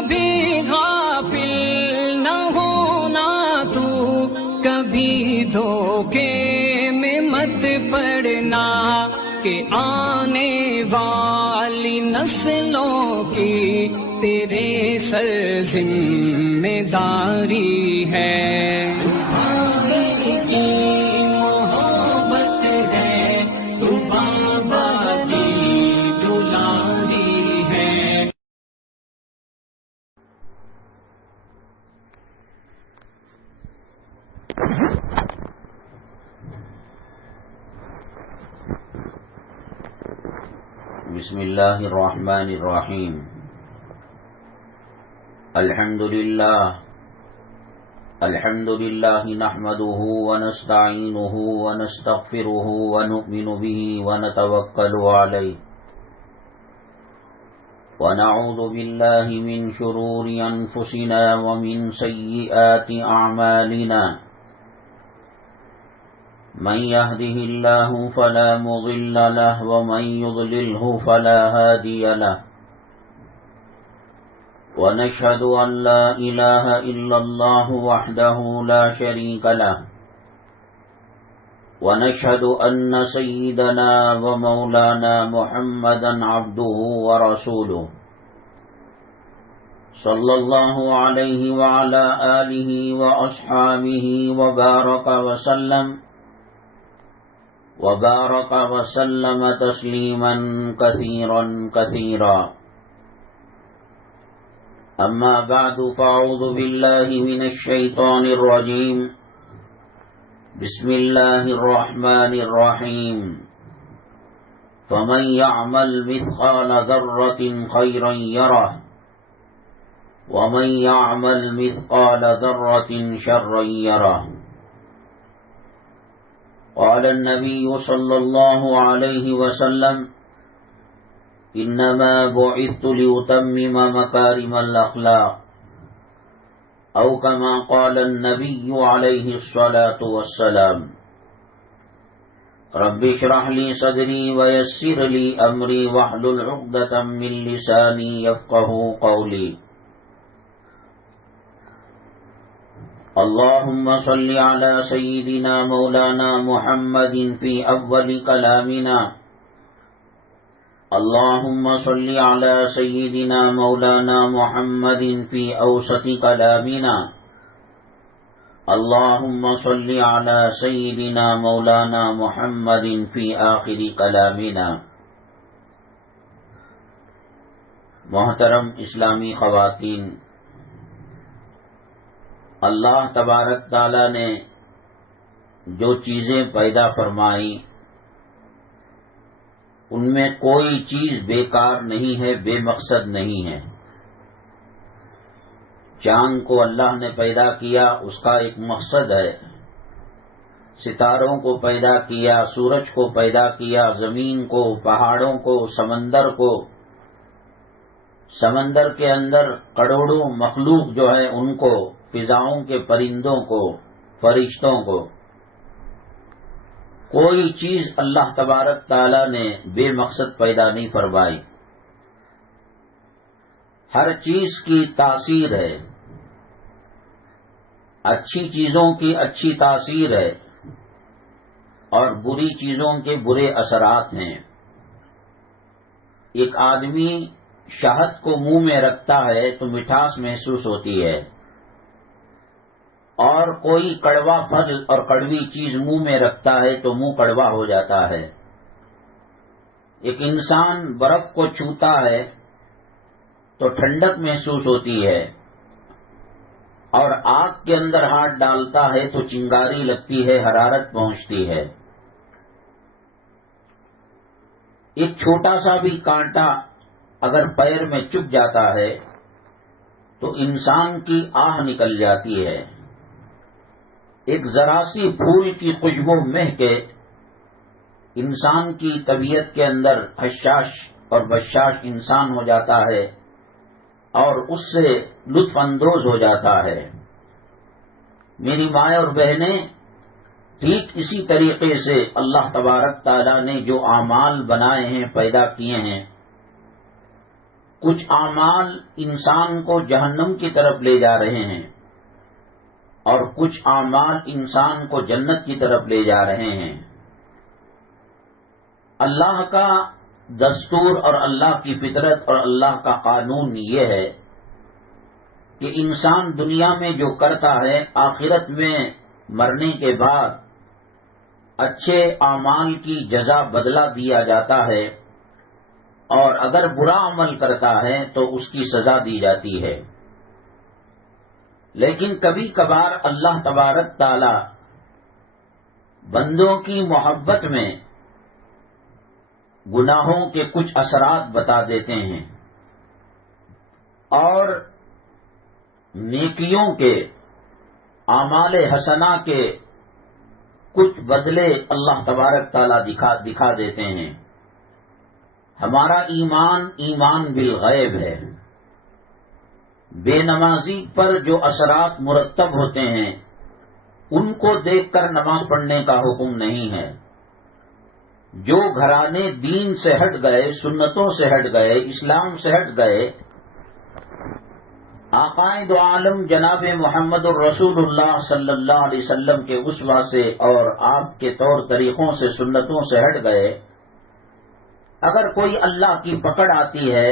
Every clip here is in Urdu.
کبھی غافل نہ ہونا تو، کبھی دھوکے میں مت پڑنا کہ آنے والی نسلوں کی تیرے سر ذمہ داری ہے۔ بسم اللہ الرحمن الرحیم۔ الحمد للہ نحمده ونستعینه ونستغفره ونؤمن به ونتوکل علیہ ونعوذ باللہ من شرور انفسنا ومن سیئات اعمالنا، من يهده الله فلا مضل له ومن يضلله فلا هادي له، ونشهد أن لا إله إلا الله وحده لا شريك له، ونشهد أن سيدنا ومولانا محمدا عبده ورسوله، صلى الله عليه وعلى آله وأصحابه وبارك وسلم تسلیما کثیرا کثیرا۔ اما بعد فاعوذ باللہ من الشیطان الرجیم، بسم اللہ الرحمن الرحیم۔ فمن يعمل مثقال ذرة خيرا يره ومن يعمل مثقال ذرة شرا يره۔ قال النبي صلى الله عليه وسلم انما بعثت لأتمم مكارم الاخلاق، او كما قال النبي عليه الصلاة والسلام۔ رب اشرح لي صدري ويسر لي امري واحلل عقدة من لساني يفقهوا قولي۔ اللهم صل على سيدنا مولانا محمد في أول كلامنا، اللهم صل على سيدنا مولانا محمد في أوسط كلامنا، اللهم صل على سيدنا مولانا محمد في آخر كلامنا۔ محترم اسلامی خواتین، اللہ تبارک تعالی نے جو چیزیں پیدا فرمائی ان میں کوئی چیز بیکار نہیں ہے، بے مقصد نہیں ہے۔ چاند کو اللہ نے پیدا کیا، اس کا ایک مقصد ہے۔ ستاروں کو پیدا کیا، سورج کو پیدا کیا، زمین کو، پہاڑوں کو، سمندر کو، سمندر کے اندر کروڑوں مخلوق جو ہے ان کو، فضاؤں کے پرندوں کو، فرشتوں کو۔ کوئی چیز اللہ تبارک تعالی نے بے مقصد پیدا نہیں فرمائی۔ ہر چیز کی تاثیر ہے، اچھی چیزوں کی اچھی تاثیر ہے اور بری چیزوں کے برے اثرات ہیں۔ ایک آدمی شہد کو منہ میں رکھتا ہے تو مٹھاس محسوس ہوتی ہے، اور کوئی کڑوا پھل اور کڑوی چیز منہ میں رکھتا ہے تو منہ کڑوا ہو جاتا ہے۔ ایک انسان برف کو چھوتا ہے تو ٹھنڈک محسوس ہوتی ہے، اور آگ کے اندر ہاتھ ڈالتا ہے تو چنگاری لگتی ہے، حرارت پہنچتی ہے۔ ایک چھوٹا سا بھی کانٹا اگر پیر میں چبھ جاتا ہے تو انسان کی آہ نکل جاتی ہے۔ ایک ذرا سی پھول کی خوشبو مہک انسان کی طبیعت کے اندر حشاش اور بشاش انسان ہو جاتا ہے اور اس سے لطف اندوز ہو جاتا ہے۔ میری مائیں اور بہنیں، ٹھیک اسی طریقے سے اللہ تبارک تعالیٰ نے جو اعمال بنائے ہیں، پیدا کیے ہیں، کچھ اعمال انسان کو جہنم کی طرف لے جا رہے ہیں اور کچھ اعمال انسان کو جنت کی طرف لے جا رہے ہیں۔ اللہ کا دستور اور اللہ کی فطرت اور اللہ کا قانون یہ ہے کہ انسان دنیا میں جو کرتا ہے آخرت میں مرنے کے بعد اچھے اعمال کی جزا بدلہ دیا جاتا ہے، اور اگر برا عمل کرتا ہے تو اس کی سزا دی جاتی ہے۔ لیکن کبھی کبھار اللہ تبارک تعالی بندوں کی محبت میں گناہوں کے کچھ اثرات بتا دیتے ہیں اور نیکیوں کے اعمال حسنہ کے کچھ بدلے اللہ تبارک تعالی دکھا دیتے ہیں۔ ہمارا ایمان بالغیب ہے۔ بے نمازی پر جو اثرات مرتب ہوتے ہیں ان کو دیکھ کر نماز پڑھنے کا حکم نہیں ہے۔ جو گھرانے دین سے ہٹ گئے، سنتوں سے ہٹ گئے، اسلام سے ہٹ گئے، آقائے دو عالم جناب محمد الرسول اللہ صلی اللہ علیہ وسلم کے اسوہ سے اور آپ کے طور طریقوں سے، سنتوں سے ہٹ گئے، اگر کوئی اللہ کی پکڑ آتی ہے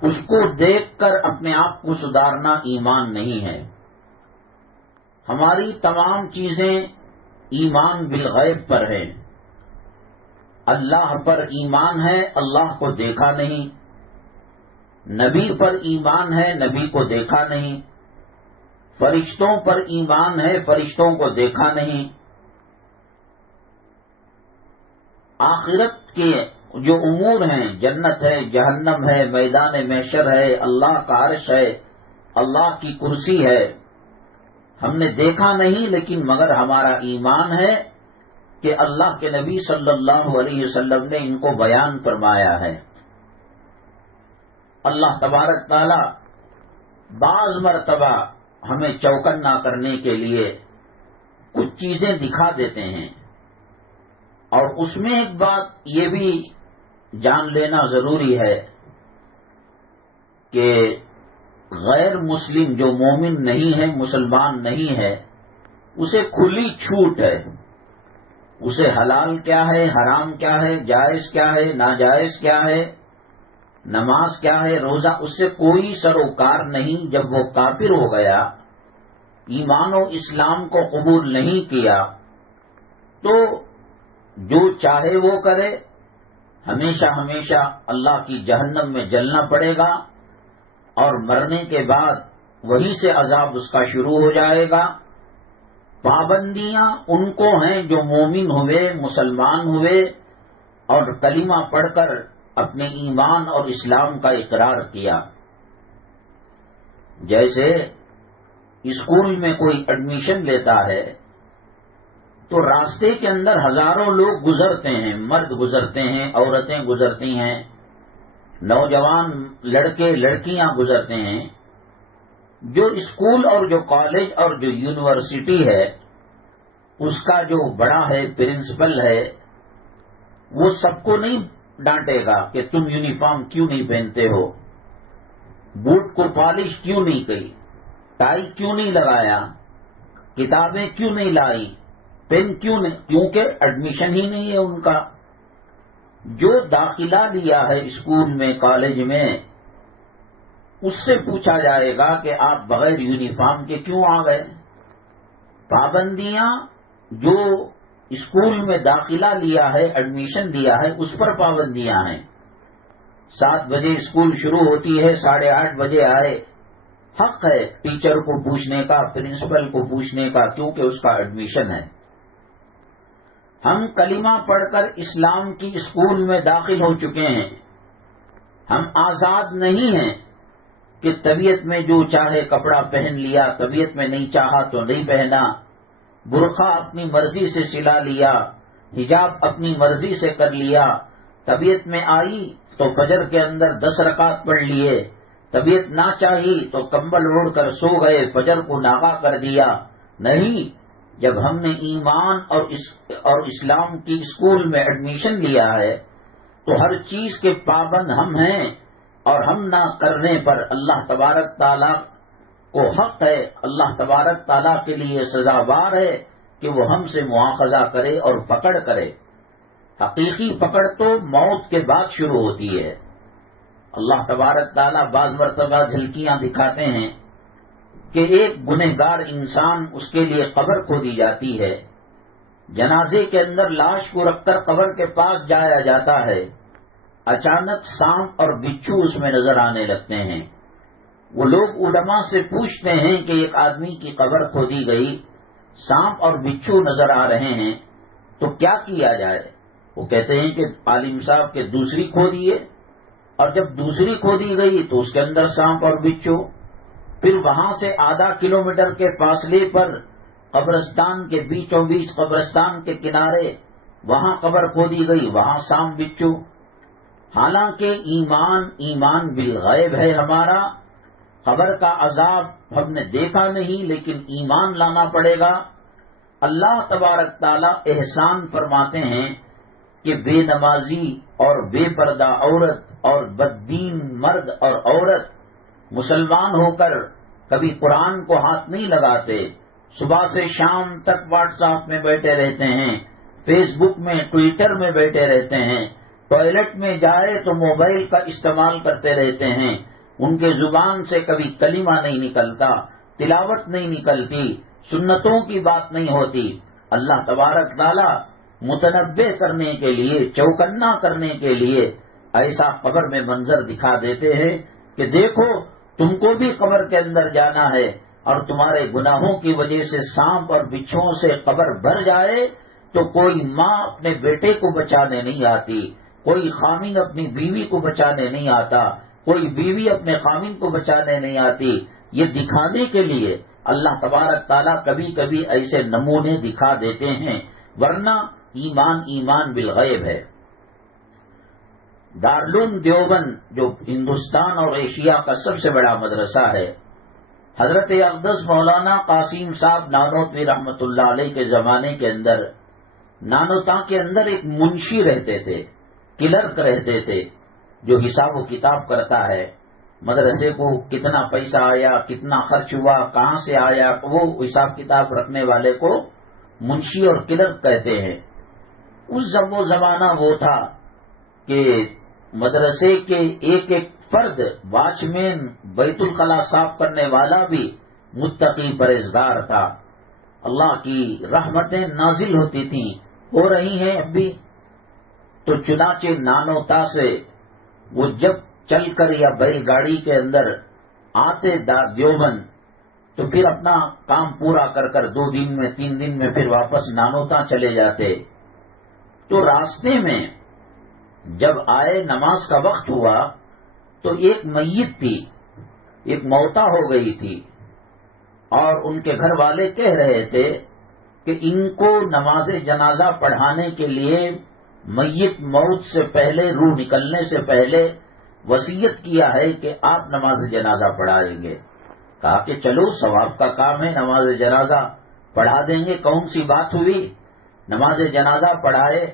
اس کو دیکھ کر اپنے آپ کو سدھارنا ایمان نہیں ہے۔ ہماری تمام چیزیں ایمان بالغیب پر ہیں۔ اللہ پر ایمان ہے، اللہ کو دیکھا نہیں۔ نبی پر ایمان ہے، نبی کو دیکھا نہیں۔ فرشتوں پر ایمان ہے، فرشتوں کو دیکھا نہیں۔ آخرت کے جو امور ہیں، جنت ہے، جہنم ہے، میدان محشر ہے، اللہ کا عرش ہے، اللہ کی کرسی ہے، ہم نے دیکھا نہیں، لیکن مگر ہمارا ایمان ہے کہ اللہ کے نبی صلی اللہ علیہ وسلم نے ان کو بیان فرمایا ہے۔ اللہ تبارک تعالی بعض مرتبہ ہمیں چوکنا کرنے کے لیے کچھ چیزیں دکھا دیتے ہیں، اور اس میں ایک بات یہ بھی جان لینا ضروری ہے کہ غیر مسلم جو مومن نہیں ہے، مسلمان نہیں ہے، اسے کھلی چھوٹ ہے، اسے حلال کیا ہے، حرام کیا ہے، جائز کیا ہے، ناجائز کیا ہے، نماز کیا ہے، روزہ، اس سے کوئی سروکار نہیں۔ جب وہ کافر ہو گیا، ایمان و اسلام کو قبول نہیں کیا، تو جو چاہے وہ کرے، ہمیشہ ہمیشہ اللہ کی جہنم میں جلنا پڑے گا، اور مرنے کے بعد وہیں سے عذاب اس کا شروع ہو جائے گا۔ پابندیاں ان کو ہیں جو مومن ہوئے، مسلمان ہوئے اور کلمہ پڑھ کر اپنے ایمان اور اسلام کا اقرار کیا۔ جیسے اسکول میں کوئی ایڈمیشن لیتا ہے تو راستے کے اندر ہزاروں لوگ گزرتے ہیں، مرد گزرتے ہیں، عورتیں گزرتی ہیں، نوجوان لڑکے لڑکیاں گزرتے ہیں۔ جو اسکول اور جو کالج اور جو یونیورسٹی ہے، اس کا جو بڑا ہے، پرنسپل ہے، وہ سب کو نہیں ڈانٹے گا کہ تم یونیفارم کیوں نہیں پہنتے ہو، بوٹ کو پالش کیوں نہیں کی، ٹائی کیوں نہیں لگایا، کتابیں کیوں نہیں لائی، پین کیوں نہیں، کیونکہ ایڈمیشن ہی نہیں ہے ان کا۔ جو داخلہ لیا ہے اسکول میں، کالج میں، اس سے پوچھا جائے گا کہ آپ بغیر یونیفارم کے کیوں آ گئے۔ پابندیاں جو اسکول میں داخلہ لیا ہے، ایڈمیشن دیا ہے، اس پر پابندیاں ہیں۔ 7 بجے اسکول شروع ہوتی ہے، 8:30 بجے آئے، حق ہے ٹیچر کو پوچھنے کا، پرنسپل کو پوچھنے کا، کیونکہ اس کا ایڈمیشن ہے۔ ہم کلمہ پڑھ کر اسلام کی اسکول میں داخل ہو چکے ہیں، ہم آزاد نہیں ہیں کہ طبیعت میں جو چاہے کپڑا پہن لیا، طبیعت میں نہیں چاہا تو نہیں پہنا، برقع اپنی مرضی سے سلا لیا، حجاب اپنی مرضی سے کر لیا، طبیعت میں آئی تو فجر کے اندر 10 رکعت پڑھ لیے، طبیعت نہ چاہی تو کمبل اوڑھ کر سو گئے، فجر کو ناغا کر دیا۔ نہیں، جب ہم نے ایمان اور اسلام کی اسکول میں ایڈمیشن لیا ہے تو ہر چیز کے پابند ہم ہیں، اور ہم نہ کرنے پر اللہ تبارک تعالیٰ کو حق ہے، اللہ تبارک تعالیٰ کے لیے سزاوار ہے کہ وہ ہم سے مواخذہ کرے اور پکڑ کرے۔ حقیقی پکڑ تو موت کے بعد شروع ہوتی ہے۔ اللہ تبارک تعالیٰ بعض مرتبہ جھلکیاں دکھاتے ہیں کہ ایک گنہگار انسان، اس کے لیے قبر کھودی جاتی ہے، جنازے کے اندر لاش کو رکھ کر قبر کے پاس جایا جاتا ہے، اچانک سانپ اور بچھو اس میں نظر آنے لگتے ہیں۔ وہ لوگ علماء سے پوچھتے ہیں کہ ایک آدمی کی قبر کھودی گئی، سانپ اور بچھو نظر آ رہے ہیں، تو کیا کیا جائے؟ وہ کہتے ہیں کہ عالم صاحب کے دوسری کھودیے، اور جب دوسری کھودی گئی تو اس کے اندر سانپ اور بچھو۔ پھر وہاں سے آدھا کلومیٹر کے فاصلے پر قبرستان کے بیچوں بیچ، قبرستان کے کنارے، وہاں قبر کھودی گئی، وہاں سانپ بچھو۔ حالانکہ ایمان بالغیب ہے ہمارا، قبر کا عذاب ہم نے دیکھا نہیں، لیکن ایمان لانا پڑے گا۔ اللہ تبارک تعالیٰ احسان فرماتے ہیں کہ بے نمازی اور بے پردہ عورت اور بددین مرد اور عورت مسلمان ہو کر کبھی قرآن کو ہاتھ نہیں لگاتے، صبح سے شام تک واٹس ایپ میں بیٹھے رہتے ہیں، فیس بک میں، ٹویٹر میں بیٹھے رہتے ہیں، ٹوائلٹ میں جائے تو موبائل کا استعمال کرتے رہتے ہیں، ان کے زبان سے کبھی کلمہ نہیں نکلتا، تلاوت نہیں نکلتی، سنتوں کی بات نہیں ہوتی۔ اللہ تبارک تعالیٰ متنبع کرنے کے لیے، چوکنا کرنے کے لیے ایسا قبر میں منظر دکھا دیتے ہیں کہ دیکھو تم کو بھی قبر کے اندر جانا ہے، اور تمہارے گناہوں کی وجہ سے سانپ اور بچھوؤں سے قبر بھر جائے تو کوئی ماں اپنے بیٹے کو بچانے نہیں آتی، کوئی خامن اپنی بیوی کو بچانے نہیں آتا، کوئی بیوی اپنے خامن کو بچانے نہیں آتی۔ یہ دکھانے کے لیے اللہ تبارک تعالیٰ کبھی کبھی ایسے نمونے دکھا دیتے ہیں، ورنہ ایمان بالغیب ہے۔ دارالعلوم دیوبند جو ہندوستان اور ایشیا کا سب سے بڑا مدرسہ ہے، حضرت اقدس مولانا قاسم صاحب نانوتوی رحمۃ اللہ علیہ کے زمانے کے اندر نانوتا کے اندر ایک منشی رہتے تھے، کلرک رہتے تھے، جو حساب و کتاب کرتا ہے، مدرسے کو کتنا پیسہ آیا، کتنا خرچ ہوا، کہاں سے آیا، وہ حساب کتاب رکھنے والے کو منشی اور کلرک کہتے ہیں۔ اس وہ زمانہ وہ تھا کہ مدرسے کے ایک ایک فرد، واچ مین، بیت الخلا صاف کرنے والا بھی متقی پرہیزگار تھا۔ اللہ کی رحمتیں نازل ہوتی تھیں، ہو رہی ہیں اب بھی۔ تو چنانچہ نانوتا سے وہ جب چل کر یا بیل گاڑی کے اندر آتے دیوبند تو پھر اپنا کام پورا کر کر 2 دن میں 3 دن میں پھر واپس نانوتا چلے جاتے۔ تو راستے میں جب آئے، نماز کا وقت ہوا تو ایک میت تھی، ایک موتا ہو گئی تھی، اور ان کے گھر والے کہہ رہے تھے کہ ان کو نماز جنازہ پڑھانے کے لیے میت موت سے پہلے، روح نکلنے سے پہلے وصیت کیا ہے کہ آپ نماز جنازہ پڑھائیں گے۔ کہا کہ چلو ثواب کا کام ہے، نماز جنازہ پڑھا دیں گے، کون سی بات ہوئی۔ نماز جنازہ پڑھائے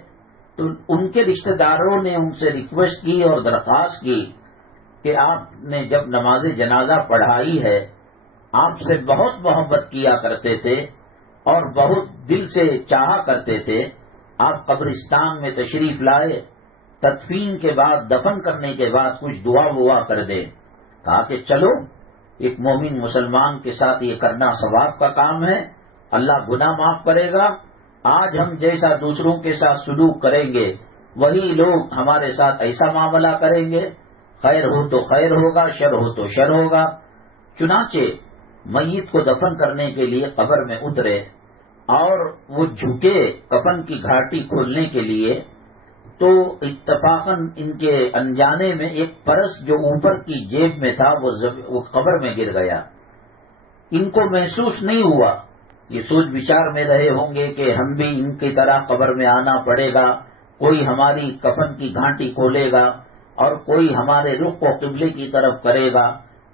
تو ان کے رشتہ داروں نے ان سے ریکویسٹ کی اور درخواست کی کہ آپ نے جب نماز جنازہ پڑھائی ہے، آپ سے بہت محبت کیا کرتے تھے اور بہت دل سے چاہا کرتے تھے، آپ قبرستان میں تشریف لائے، تدفین کے بعد، دفن کرنے کے بعد کچھ دعا کر دیں۔ کہا کہ چلو، ایک مومن مسلمان کے ساتھ یہ کرنا ثواب کا کام ہے، اللہ گناہ معاف کرے گا۔ آج ہم جیسا دوسروں کے ساتھ سلوک کریں گے، وہی لوگ ہمارے ساتھ ایسا معاملہ کریں گے، خیر ہو تو خیر ہوگا، شر ہو تو شر ہوگا۔ چنانچہ میت کو دفن کرنے کے لیے قبر میں اترے اور وہ جھکے کفن کی گھاٹی کھولنے کے لیے، تو اتفاقاً ان کے انجانے میں ایک پرس جو اوپر کی جیب میں تھا وہ قبر میں گر گیا۔ ان کو محسوس نہیں ہوا، یہ سوچ بچار میں رہے ہوں گے کہ ہم بھی ان کی طرح قبر میں آنا پڑے گا، کوئی ہماری کفن کی گھاٹی کھولے گا اور کوئی ہمارے رخ کو قبلے کی طرف کرے گا۔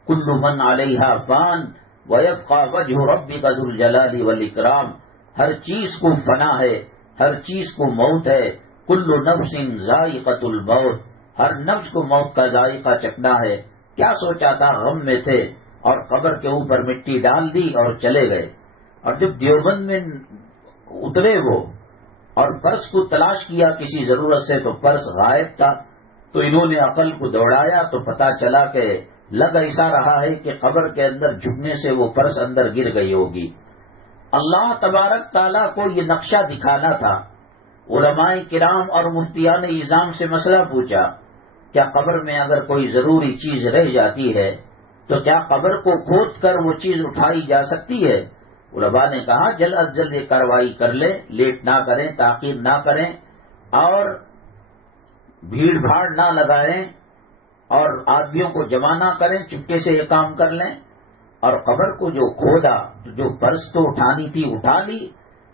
کل من علیہا فان ویبقى وجہ ربک ذو الجلال والاکرام، ہر چیز کو فنا ہے، ہر چیز کو موت ہے، کل نفس ذائقۃ الموت، ہر نفس کو موت کا ذائقہ چکھنا ہے. کیا سوچا تھا؟ غم میں تھے اور قبر کے اوپر مٹی ڈال دی اور چلے گئے. اور جب دیوبند میں اترے وہ اور پرس کو تلاش کیا کسی ضرورت سے تو پرس غائب تھا. تو انہوں نے عقل کو دوڑایا تو پتا چلا کہ لگ ایسا رہا ہے کہ قبر کے اندر جھکنے سے وہ پرس اندر گر گئی ہوگی. اللہ تبارک تعالیٰ کو یہ نقشہ دکھانا تھا. علماء کرام اور مفتیان اعظام سے مسئلہ پوچھا، کیا قبر میں اگر کوئی ضروری چیز رہ جاتی ہے تو کیا قبر کو کھود کر وہ چیز اٹھائی جا سکتی ہے؟ علماء نے کہا جلد از جلد یہ کارروائی کر لیں، لیٹ نہ کریں، تاخیر نہ کریں اور بھیڑ بھاڑ نہ لگائیں اور آدمیوں کو جمع نہ کریں، چپکے سے یہ کام کر لیں. اور قبر کو جو کھودا، جو پرس تو اٹھانی تھی اٹھا لی.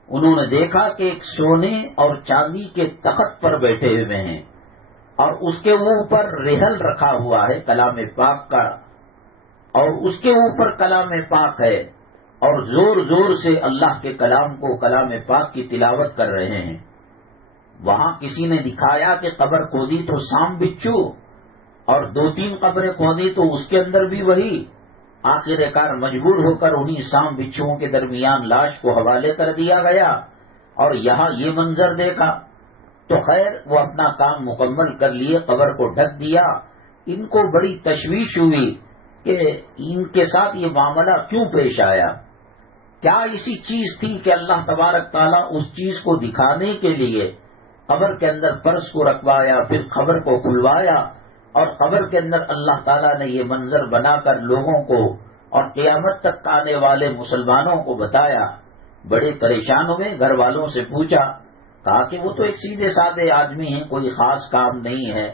انہوں نے دیکھا کہ ایک سونے اور چاندی کے تخت پر بیٹھے ہوئے ہیں اور اس کے اوپر رحل رکھا ہوا ہے کلام پاک کا، اور اس کے اوپر کلام پاک ہے اور زور زور سے اللہ کے کلام کو، کلام پاک کی تلاوت کر رہے ہیں. وہاں کسی نے دکھایا کہ قبر کھودی تو سام بچھو، اور 2-3 قبریں کھودی تو اس کے اندر بھی وہی. آخر کار مجبور ہو کر انہی سام بچھوؤں کے درمیان لاش کو حوالے کر دیا گیا اور یہاں یہ منظر دیکھا. تو خیر وہ اپنا کام مکمل کر لیے، قبر کو ڈھک دیا. ان کو بڑی تشویش ہوئی کہ ان کے ساتھ یہ معاملہ کیوں پیش آیا. کیا ایسی چیز تھی کہ اللہ تبارک تعالیٰ اس چیز کو دکھانے کے لیے قبر کے اندر پرس کو رکھوایا، پھر قبر کو کھلوایا اور قبر کے اندر اللہ تعالیٰ نے یہ منظر بنا کر لوگوں کو اور قیامت تک آنے والے مسلمانوں کو بتایا. بڑے پریشان ہوئے، گھر والوں سے پوچھا، کہا کہ وہ تو ایک سیدھے سادے آدمی ہیں، کوئی خاص کام نہیں ہے،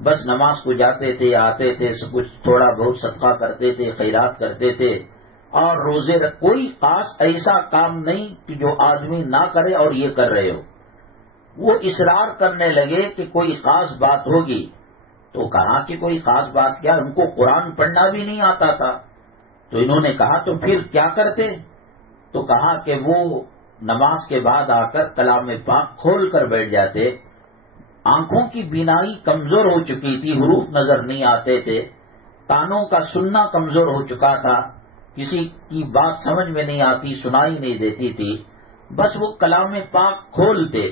بس نماز کو جاتے تھے، آتے تھے، سب کچھ تھوڑا بہت صدقہ کرتے تھے، خیرات کرتے تھے اور روزے کوئی خاص ایسا کام نہیں کہ جو آدمی نہ کرے اور یہ کر رہے ہو. وہ اصرار کرنے لگے کہ کوئی خاص بات ہوگی. تو کہا کہ کوئی خاص بات کیا؟ ان کو قرآن پڑھنا بھی نہیں آتا تھا. تو انہوں نے کہا تو پھر کیا کرتے؟ تو کہا کہ وہ نماز کے بعد آ کر کلام پاک کھول کر بیٹھ جاتے. آنکھوں کی بینائی کمزور ہو چکی تھی، حروف نظر نہیں آتے تھے، کانوں کا سننا کمزور ہو چکا تھا، کسی کی بات سمجھ میں نہیں آتی، سنائی نہیں دیتی تھی. بس وہ کلام پاک کھولتے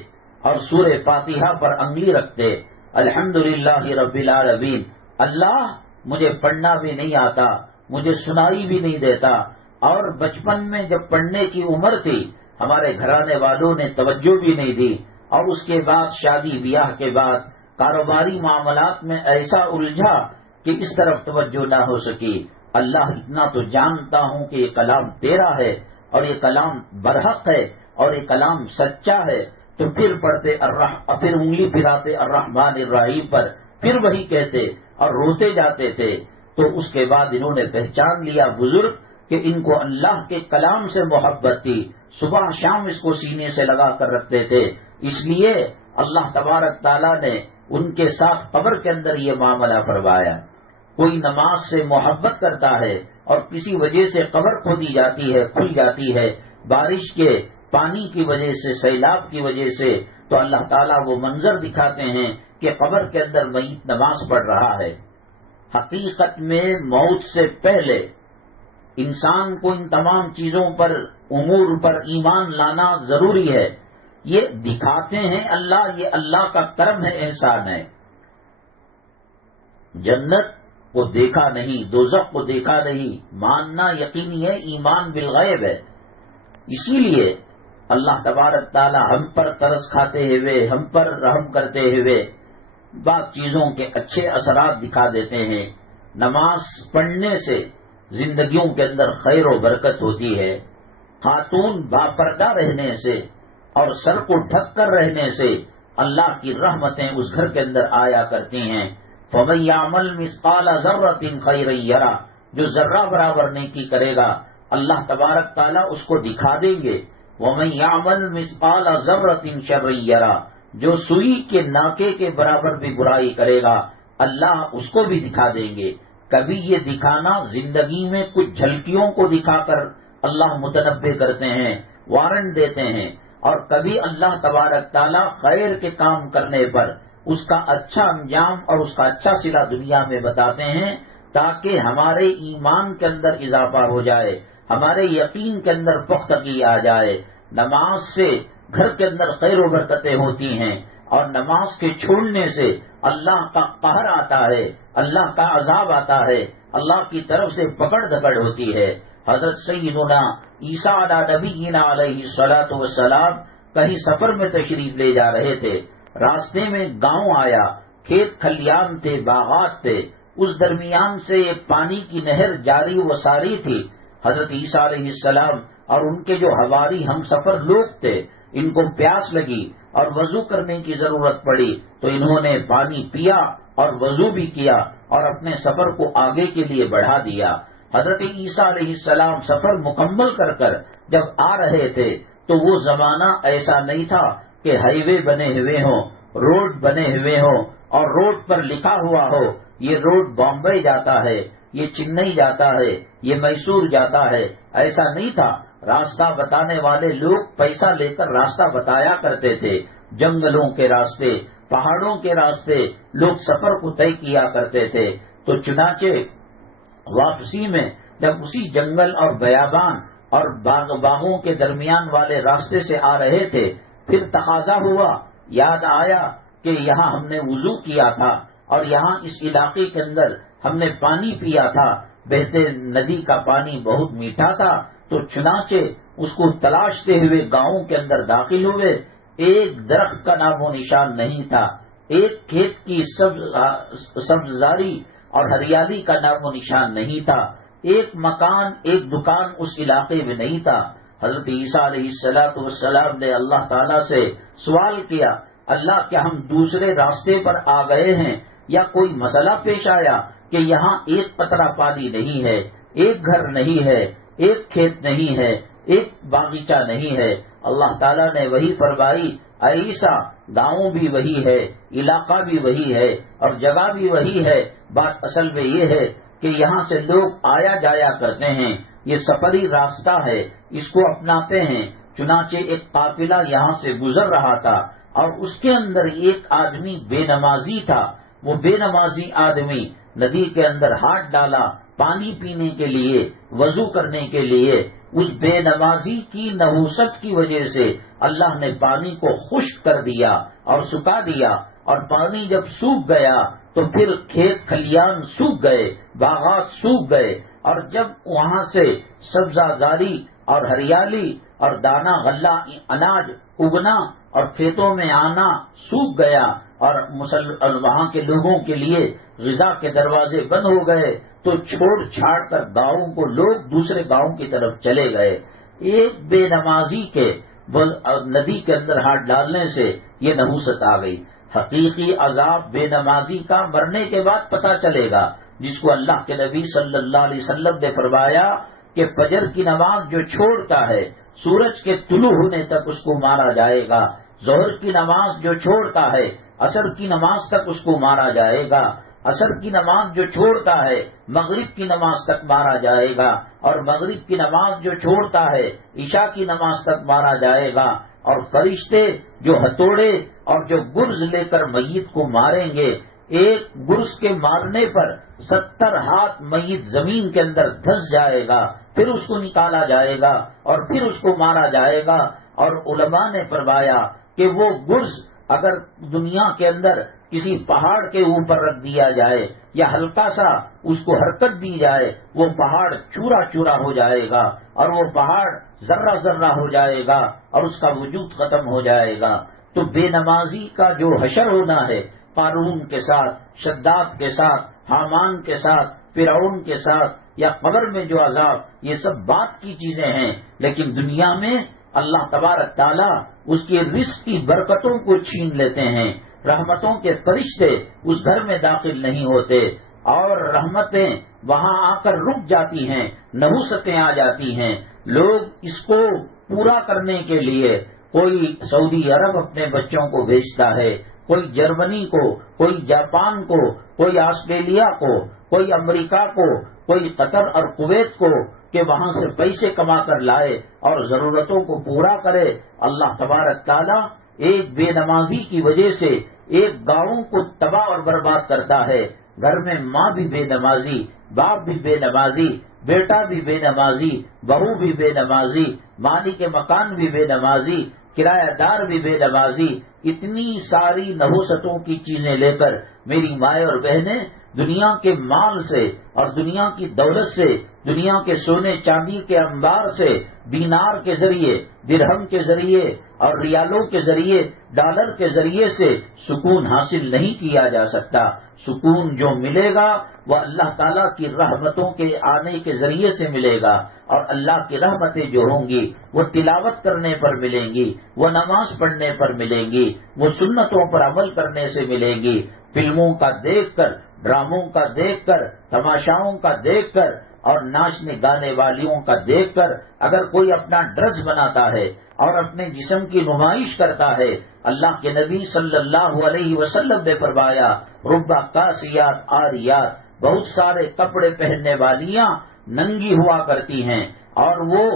اور سورہ فاتحہ پر انگلی رکھتے، الحمدللہ رب العالمین. اللہ مجھے پڑھنا بھی نہیں آتا، مجھے سنائی بھی نہیں دیتا، اور بچپن میں جب پڑھنے کی عمر تھی ہمارے گھرانے والوں نے توجہ بھی نہیں دی، اور اس کے بعد شادی بیاہ کے بعد کاروباری معاملات میں ایسا الجھا کہ اس طرف توجہ نہ ہو سکی. اللہ اتنا تو جانتا ہوں کہ یہ کلام تیرا ہے اور یہ کلام برحق ہے اور یہ کلام سچا ہے. تو پھر پڑھتے پھر انگلی پھراتے الرحمن الرحیم پر، پھر وہی کہتے اور روتے جاتے تھے. تو اس کے بعد انہوں نے پہچان لیا بزرگ کہ ان کو اللہ کے کلام سے محبت تھی، صبح شام اس کو سینے سے لگا کر رکھتے تھے. اس لیے اللہ تبارک تعالیٰ نے ان کے ساتھ قبر کے اندر یہ معاملہ فرمایا. کوئی نماز سے محبت کرتا ہے اور کسی وجہ سے قبر کھودی جاتی ہے، کھل جاتی ہے، بارش کے پانی کی وجہ سے، سیلاب کی وجہ سے، تو اللہ تعالیٰ وہ منظر دکھاتے ہیں کہ قبر کے اندر میت نماز پڑھ رہا ہے. حقیقت میں موت سے پہلے انسان کو ان تمام چیزوں پر، امور پر ایمان لانا ضروری ہے. یہ دکھاتے ہیں اللہ، یہ اللہ کا کرم ہے، احسان ہے. جنت کو دیکھا نہیں، دوزخ کو دیکھا نہیں، ماننا یقینی ہے، ایمان بالغیب ہے. اسی لیے اللہ تبارک تعالی ہم پر ترس کھاتے ہوئے، ہم پر رحم کرتے ہوئے بعض چیزوں کے اچھے اثرات دکھا دیتے ہیں. نماز پڑھنے سے زندگیوں کے اندر خیر و برکت ہوتی ہے. خاتون باپردہ رہنے سے اور سر کو ڈھک کر رہنے سے اللہ کی رحمتیں اس گھر کے اندر آیا کرتی ہیں. فَمَن يَعْمَلْ مِثْقَالَ ذَرَّةٍ خَيْرًا يَرَهُ، جو ذرہ برابر نیکی کرے گا اللہ تبارک تعالیٰ اس کو دکھا دیں گے. وَمَن يَعْمَلْ مِثْقَالَ ذَرَّةٍ شَرًّا يَرَهُ، جو سوئی کے ناکے کے برابر بھی برائی کرے گا اللہ اس کو بھی دکھا دیں گے. کبھی یہ دکھانا زندگی میں کچھ جھلکیوں کو دکھا کر اللہ متنبع کرتے ہیں، وارنٹ دیتے ہیں، اور کبھی اللہ تبارک تعالیٰ خیر کے کام کرنے پر اس کا اچھا انجام اور اس کا اچھا صلہ دنیا میں بتاتے ہیں تاکہ ہمارے ایمان کے اندر اضافہ ہو جائے، ہمارے یقین کے اندر پختگی آ جائے۔ نماز سے گھر کے اندر خیر و برکتیں ہوتی ہیں، اور نماز کے چھوڑنے سے اللہ کا قہر آتا ہے، اللہ کا عذاب آتا ہے، اللہ کی طرف سے پکڑ دھکڑ ہوتی ہے۔ حضرت سیدنا عیسیٰ علیہ نبینا علیہ الصلوۃ والسلام کہیں سفر میں تشریف لے جا رہے تھے، راستے میں گاؤں آیا، کھیت کھلیان تھے، باغات تھے، اس درمیان سے ایک پانی کی نہر جاری و ساری تھی۔ حضرت عیسیٰ علیہ السلام اور ان کے جو حواری ہم سفر لوگ تھے، ان کو پیاس لگی اور وضو کرنے کی ضرورت پڑی تو انہوں نے پانی پیا اور وضو بھی کیا اور اپنے سفر کو آگے کے لیے بڑھا دیا۔ حضرت عیسیٰ علیہ السلام سفر مکمل کر جب آ رہے تھے تو وہ زمانہ ایسا نہیں تھا کہ ہائی وے بنے ہوئے ہوں، روڈ بنے ہوئے ہوں اور روڈ پر لکھا ہوا ہو یہ روڈ بامبے جاتا ہے، یہ چنئی جاتا ہے، یہ میسور جاتا ہے، ایسا نہیں تھا۔ راستہ بتانے والے لوگ پیسہ لے کر راستہ بتایا کرتے تھے، جنگلوں کے راستے، پہاڑوں کے راستے لوگ سفر کو طے کیا کرتے تھے۔ تو چنانچہ واپسی میں جب اسی جنگل اور بیابان اور باغوں کے درمیان والے راستے سے آ رہے تھے، پھر تقاضا ہوا، یاد آیا کہ یہاں ہم نے وضو کیا تھا اور یہاں اس علاقے کے اندر ہم نے پانی پیا تھا، بہتے ندی کا پانی بہت میٹھا تھا۔ تو چنانچہ اس کو تلاشتے ہوئے گاؤں کے اندر داخل ہوئے، ایک درخت کا نام و نشان نہیں تھا، ایک کھیت کی سبزاری اور ہریالی کا نام و نشان نہیں تھا، ایک مکان ایک دکان اس علاقے میں نہیں تھا۔ حضرت عیسیٰ علیہ السلام نے اللہ تعالیٰ سے سوال کیا، اللہ کیا ہم دوسرے راستے پر آ گئے ہیں یا کوئی مسئلہ پیش آیا کہ یہاں ایک قطرہ پانی نہیں ہے، ایک گھر نہیں ہے، ایک کھیت نہیں ہے، ایک باغیچہ نہیں ہے؟ اللہ تعالیٰ نے وہی فرمائی، اے عیسیٰ گاؤں بھی وہی ہے، علاقہ بھی وہی ہے اور جگہ بھی وہی ہے، بات اصل میں یہ ہے کہ یہاں سے لوگ آیا جایا کرتے ہیں، یہ سفری راستہ ہے، اس کو اپناتے ہیں۔ چنانچہ ایک قافلہ یہاں سے گزر رہا تھا اور اس کے اندر ایک آدمی بے نمازی تھا۔ وہ بے نمازی آدمی ندی کے اندر ہاتھ ڈالا پانی پینے کے لیے، وضو کرنے کے لیے۔ اس بے نمازی کی نحوست کی وجہ سے اللہ نے پانی کو خشک کر دیا اور سکھا دیا، اور پانی جب سوکھ گیا تو پھر کھیت کھلیان سوکھ گئے، باغات سوکھ گئے، اور جب وہاں سے سبزہ زاری اور ہریالی اور دانہ غلہ اناج اگنا اور کھیتوں میں آنا سوکھ گیا، اور وہاں کے لوگوں کے لیے غذا کے دروازے بند ہو گئے، تو چھوڑ چھاڑ کر گاؤں کو لوگ دوسرے گاؤں کی طرف چلے گئے۔ ایک بے نمازی کے ندی کے اندر ہاتھ ڈالنے سے یہ نحوست آ گئی۔ حقیقی عذاب بے نمازی کا مرنے کے بعد پتہ چلے گا، جس کو اللہ کے نبی صلی اللہ علیہ وسلم نے فرمایا کہ فجر کی نماز جو چھوڑتا ہے سورج کے طلوع ہونے تک اس کو مارا جائے گا، ظہر کی نماز جو چھوڑتا ہے عصر کی نماز تک اس کو مارا جائے گا، عصر کی نماز جو چھوڑتا ہے مغرب کی نماز تک مارا جائے گا، اور مغرب کی نماز جو چھوڑتا ہے عشاء کی نماز تک مارا جائے گا، اور فرشتے جو ہتھوڑے اور جو گرز لے کر میت کو ماریں گے، ایک گرز کے مارنے پر 70 ہاتھ میت زمین کے اندر دھس جائے گا، پھر اس کو نکالا جائے گا اور پھر اس کو مارا جائے گا۔ اور علماء نے فرمایا کہ وہ گرز اگر دنیا کے اندر کسی پہاڑ کے اوپر رکھ دیا جائے یا ہلکا سا اس کو حرکت دی جائے، وہ پہاڑ چورا چورا ہو جائے گا اور وہ پہاڑ ذرہ ذرہ ہو جائے گا اور اس کا وجود ختم ہو جائے گا۔ تو بے نمازی کا جو حشر ہونا ہے قارون کے ساتھ، شداد کے ساتھ، حامان کے ساتھ، فرعون کے ساتھ، یا قبر میں جو عذاب، یہ سب بات کی چیزیں ہیں، لیکن دنیا میں اللہ تبارک تعالیٰ اس کے رزق کی برکتوں کو چھین لیتے ہیں، رحمتوں کے فرشتے اس گھر میں داخل نہیں ہوتے، اور رحمتیں وہاں آ کر رک جاتی ہیں، نحوستیں آ جاتی ہیں۔ لوگ اس کو پورا کرنے کے لیے کوئی سعودی عرب اپنے بچوں کو بھیجتا ہے، کوئی جرمنی کو، کوئی جاپان کو، کوئی آسٹریلیا کو، کوئی امریکہ کو، کوئی قطر اور کویت کو، کہ وہاں سے پیسے کما کر لائے اور ضرورتوں کو پورا کرے۔ اللہ تبارک تعالیٰ ایک بے نمازی کی وجہ سے ایک گاؤں کو تباہ اور برباد کرتا ہے۔ گھر میں ماں بھی بے نمازی، باپ بھی بے نمازی، بیٹا بھی بے نمازی، بہو بھی بے نمازی، مالک مکان بھی بے نمازی، کرایہ دار بھی بے نمازی، اتنی ساری نحوستوں کی چیزیں لے کر میری مائیں اور بہنیں دنیا کے مال سے اور دنیا کی دولت سے، دنیا کے سونے چاندی کے انبار سے، دینار کے ذریعے، درہم کے ذریعے اور ریالوں کے ذریعے، ڈالر کے ذریعے سے سکون حاصل نہیں کیا جا سکتا۔ سکون جو ملے گا وہ اللہ تعالیٰ کی رحمتوں کے آنے کے ذریعے سے ملے گا، اور اللہ کی رحمتیں جو ہوں گی وہ تلاوت کرنے پر ملیں گی، وہ نماز پڑھنے پر ملیں گی، وہ سنتوں پر عمل کرنے سے ملیں گی۔ فلموں کا دیکھ کر، ڈراموں کا دیکھ کر، تماشاؤں کا دیکھ کر اور ناچنے گانے والیوں کا دیکھ کر اگر کوئی اپنا ڈریس بناتا ہے اور اپنے جسم کی نمائش کرتا ہے، اللہ کے نبی صلی اللہ علیہ وسلم نے فرمایا ربا کاسیات آریات، بہت سارے کپڑے پہننے والیاں ننگی ہوا کرتی ہیں، اور وہ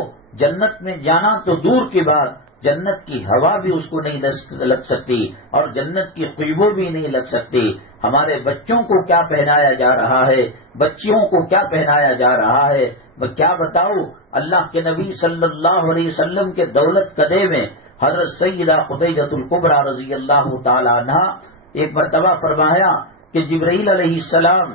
جنت میں جانا تو دور کی بات، جنت کی ہوا بھی اس کو نہیں لگ سکتی اور جنت کی خوشبو بھی نہیں لگ سکتی۔ ہمارے بچوں کو کیا پہنایا جا رہا ہے، بچیوں کو کیا پہنایا جا رہا ہے، میں کیا بتاؤں۔ اللہ کے نبی صلی اللہ علیہ وسلم کے دولت قدے میں حضرت سیدہ خدیجہ الکبریٰ رضی اللہ تعالی عنہا ایک مرتبہ فرمایا کہ جبرائیل علیہ السلام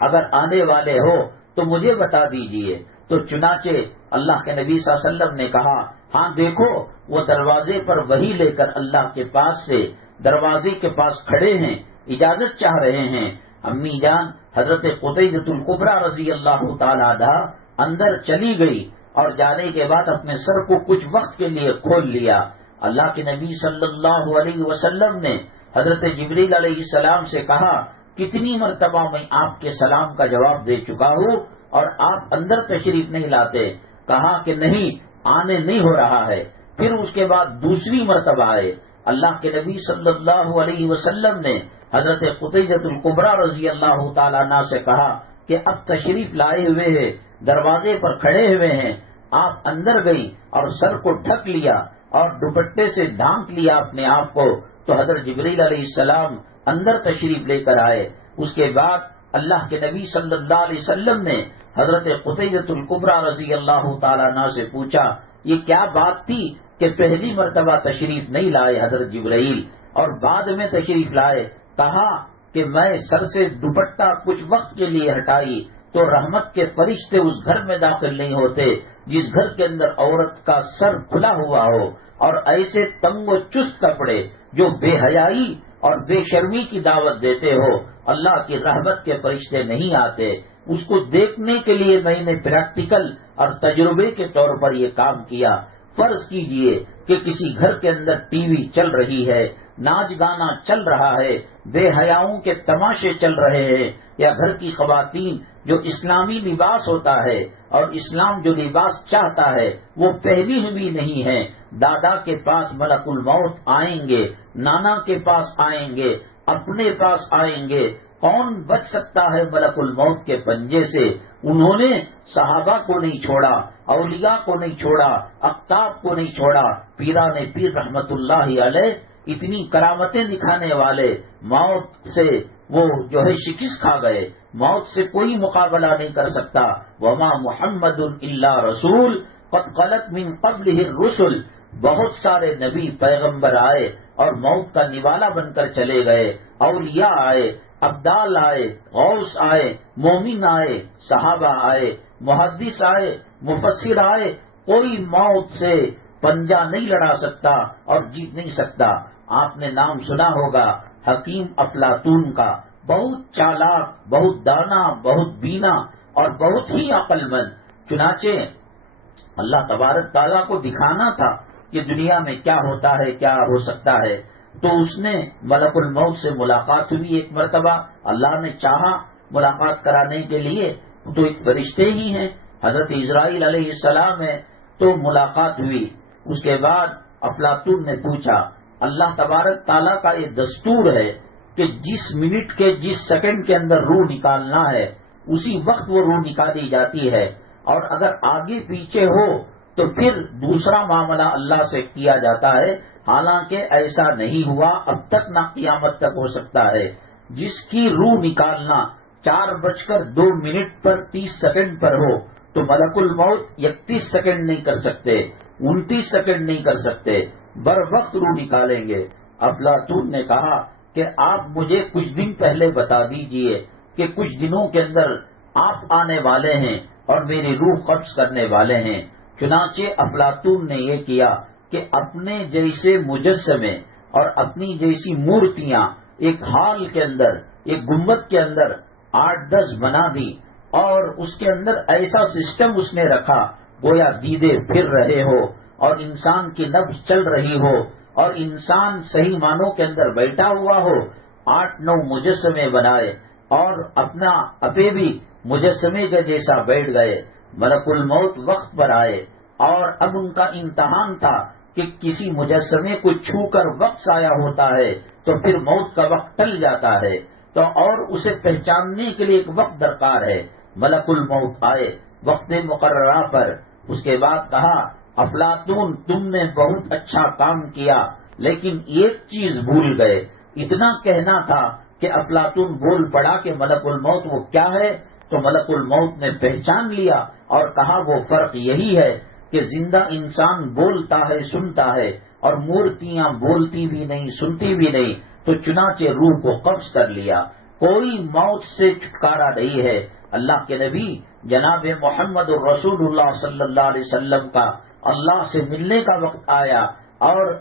اگر آنے والے ہو تو مجھے بتا دیجئے، تو چنانچہ اللہ کے نبی صلی اللہ علیہ وسلم نے کہا ہاں دیکھو وہ دروازے پر وحی لے کر اللہ کے پاس سے دروازے کے پاس کھڑے ہیں، اجازت چاہ رہے ہیں۔ امی جان حضرت خدیجہ الکبریٰ رضی اللہ تعالی عنہا اندر چلی گئی اور جانے کے بعد اپنے سر کو کچھ وقت کے لیے کھول لیا۔ اللہ کے نبی صلی اللہ علیہ وسلم نے حضرت جبریل علیہ السلام سے کہا کتنی مرتبہ میں آپ کے سلام کا جواب دے چکا ہوں اور آپ اندر تشریف نہیں لاتے؟ کہا کہ نہیں، آنے نہیں ہو رہا ہے۔ پھر اس کے بعد دوسری مرتبہ آئے، اللہ کے نبی صلی اللہ علیہ وسلم نے حضرت خدیجہ الکبریٰ رضی اللہ تعالیٰ عنہ سے کہا کہ اب تشریف لائے ہوئے ہیں، دروازے پر کھڑے ہوئے ہیں، آپ اندر گئی اور سر کو ڈھک لیا اور دوپٹے سے ڈھانک لیا اپنے آپ کو، تو حضرت جبریل علیہ السلام اندر تشریف لے کر آئے۔ اس کے بعد اللہ کے نبی صلی اللہ علیہ وسلم نے حضرت خدیجہ الکبریٰ رضی اللہ تعالیٰ عنہ سے پوچھا یہ کیا بات تھی کہ پہلی مرتبہ تشریف نہیں لائے حضرت جبرائیل اور بعد میں تشریف لائے؟ کہا کہ میں سر سے دوپٹہ کچھ وقت کے لیے ہٹائی تو رحمت کے فرشتے اس گھر میں داخل نہیں ہوتے جس گھر کے اندر عورت کا سر کھلا ہوا ہو، اور ایسے تنگ و چست کپڑے جو بے حیائی اور بے شرمی کی دعوت دیتے ہو، اللہ کی رحمت کے فرشتے نہیں آتے۔ اس کو دیکھنے کے لیے میں نے پریکٹیکل اور تجربے کے طور پر یہ کام کیا۔ فرض کیجئے کہ کسی گھر کے اندر ٹی وی چل رہی ہے، ناچ گانا چل رہا ہے، بے حیاؤں کے تماشے چل رہے ہیں، یا گھر کی خواتین جو اسلامی لباس ہوتا ہے اور اسلام جو لباس چاہتا ہے وہ پہنی ہوئی نہیں ہے، دادا کے پاس ملک الموت آئیں گے، نانا کے پاس آئیں گے، اپنے پاس آئیں گے، کون بچ سکتا ہے ملک الموت کے پنجے سے؟ انہوں نے صحابہ کو نہیں چھوڑا، اولیاء کو نہیں چھوڑا، اقطاب کو نہیں چھوڑا، پیران پیر رحمت اللہ علیہ اتنی کرامتیں دکھانے والے موت سے وہ جو ہے شکست کھا گئے، موت سے کوئی مقابلہ نہیں کر سکتا۔ وما محمد الا رسول قد خلت من قبلہ الرسل، بہت سارے نبی پیغمبر آئے اور موت کا نوالا بن کر چلے گئے، اولیاء آئے، ابدال آئے، غوث آئے، مومن آئے، صحابہ آئے، محدث آئے، مفسر آئے، کوئی موت سے پنجہ نہیں لڑا سکتا اور جیت نہیں سکتا۔ آپ نے نام سنا ہوگا حکیم افلاطون کا، بہت چالاک، بہت دانا، بہت بینا اور بہت ہی عقل مند۔ چنانچہ اللہ تبارک تعالیٰ کو دکھانا تھا کہ دنیا میں کیا ہوتا ہے، کیا ہو سکتا ہے، تو اس نے ملک الموت سے ملاقات ہوئی ایک مرتبہ، اللہ نے چاہا ملاقات کرانے کے لیے، تو ایک فرشتے ہی ہیں حضرت اسرائیل علیہ السلام ہے، تو ملاقات ہوئی۔ اس کے بعد افلاطون نے پوچھا اللہ تبارک تعالیٰ کا یہ دستور ہے کہ جس منٹ کے جس سیکنڈ کے اندر روح نکالنا ہے اسی وقت وہ روح نکالی جاتی ہے، اور اگر آگے پیچھے ہو تو پھر دوسرا معاملہ اللہ سے کیا جاتا ہے، حالانکہ ایسا نہیں ہوا اب تک، نہ قیامت تک ہو سکتا ہے۔ جس کی روح نکالنا 4:02 پر 30 سیکنڈ پر ہو تو ملک الموت 31 سیکنڈ نہیں کر سکتے، 29 سیکنڈ نہیں کر سکتے، بر وقت روح نکالیں گے۔ افلاطون نے کہا کہ آپ مجھے کچھ دن پہلے بتا دیجئے کہ کچھ دنوں کے اندر آپ آنے والے ہیں اور میری روح قبض کرنے والے ہیں۔ چنانچہ افلاطون نے یہ کیا کہ اپنے جیسے مجسمے اور اپنی جیسی مورتیاں ایک ہال کے اندر، ایک گنبد کے اندر 8-10 بنا دی، اور اس کے اندر ایسا سسٹم اس نے رکھا گویا دیدے پھر رہے ہو اور انسان کی نبض چل رہی ہو اور انسان صحیح معنوں کے اندر بیٹھا ہوا ہو۔ 8-9 مجسمے بنائے اور اپنا اپے بھی مجسمے کے جیسا بیٹھ گئے۔ ملک الموت وقت پر آئے اور اب ان کا امتحان تھا کہ کسی مجسمے کو چھو کر وقت ضائع ہوتا ہے تو پھر موت کا وقت ٹل جاتا ہے، تو اور اسے پہچاننے کے لیے ایک وقت درکار ہے۔ ملک الموت آئے وقت مقررہ پر، اس کے بعد کہا افلاطون تم نے بہت اچھا کام کیا لیکن ایک چیز بھول گئے۔ اتنا کہنا تھا کہ افلاطون بول پڑا کہ ملک الموت وہ کیا ہے، تو ملک الموت نے پہچان لیا اور کہا وہ فرق یہی ہے کہ زندہ انسان بولتا ہے، سنتا ہے، اور مورتیاں بولتی بھی نہیں، سنتی بھی نہیں، تو چنانچہ روح کو قبض کر لیا۔ کوئی موت سے چھٹکارا نہیں ہے۔ اللہ کے نبی جناب محمد الرسول اللہ صلی اللہ علیہ وسلم کا اللہ سے ملنے کا وقت آیا، اور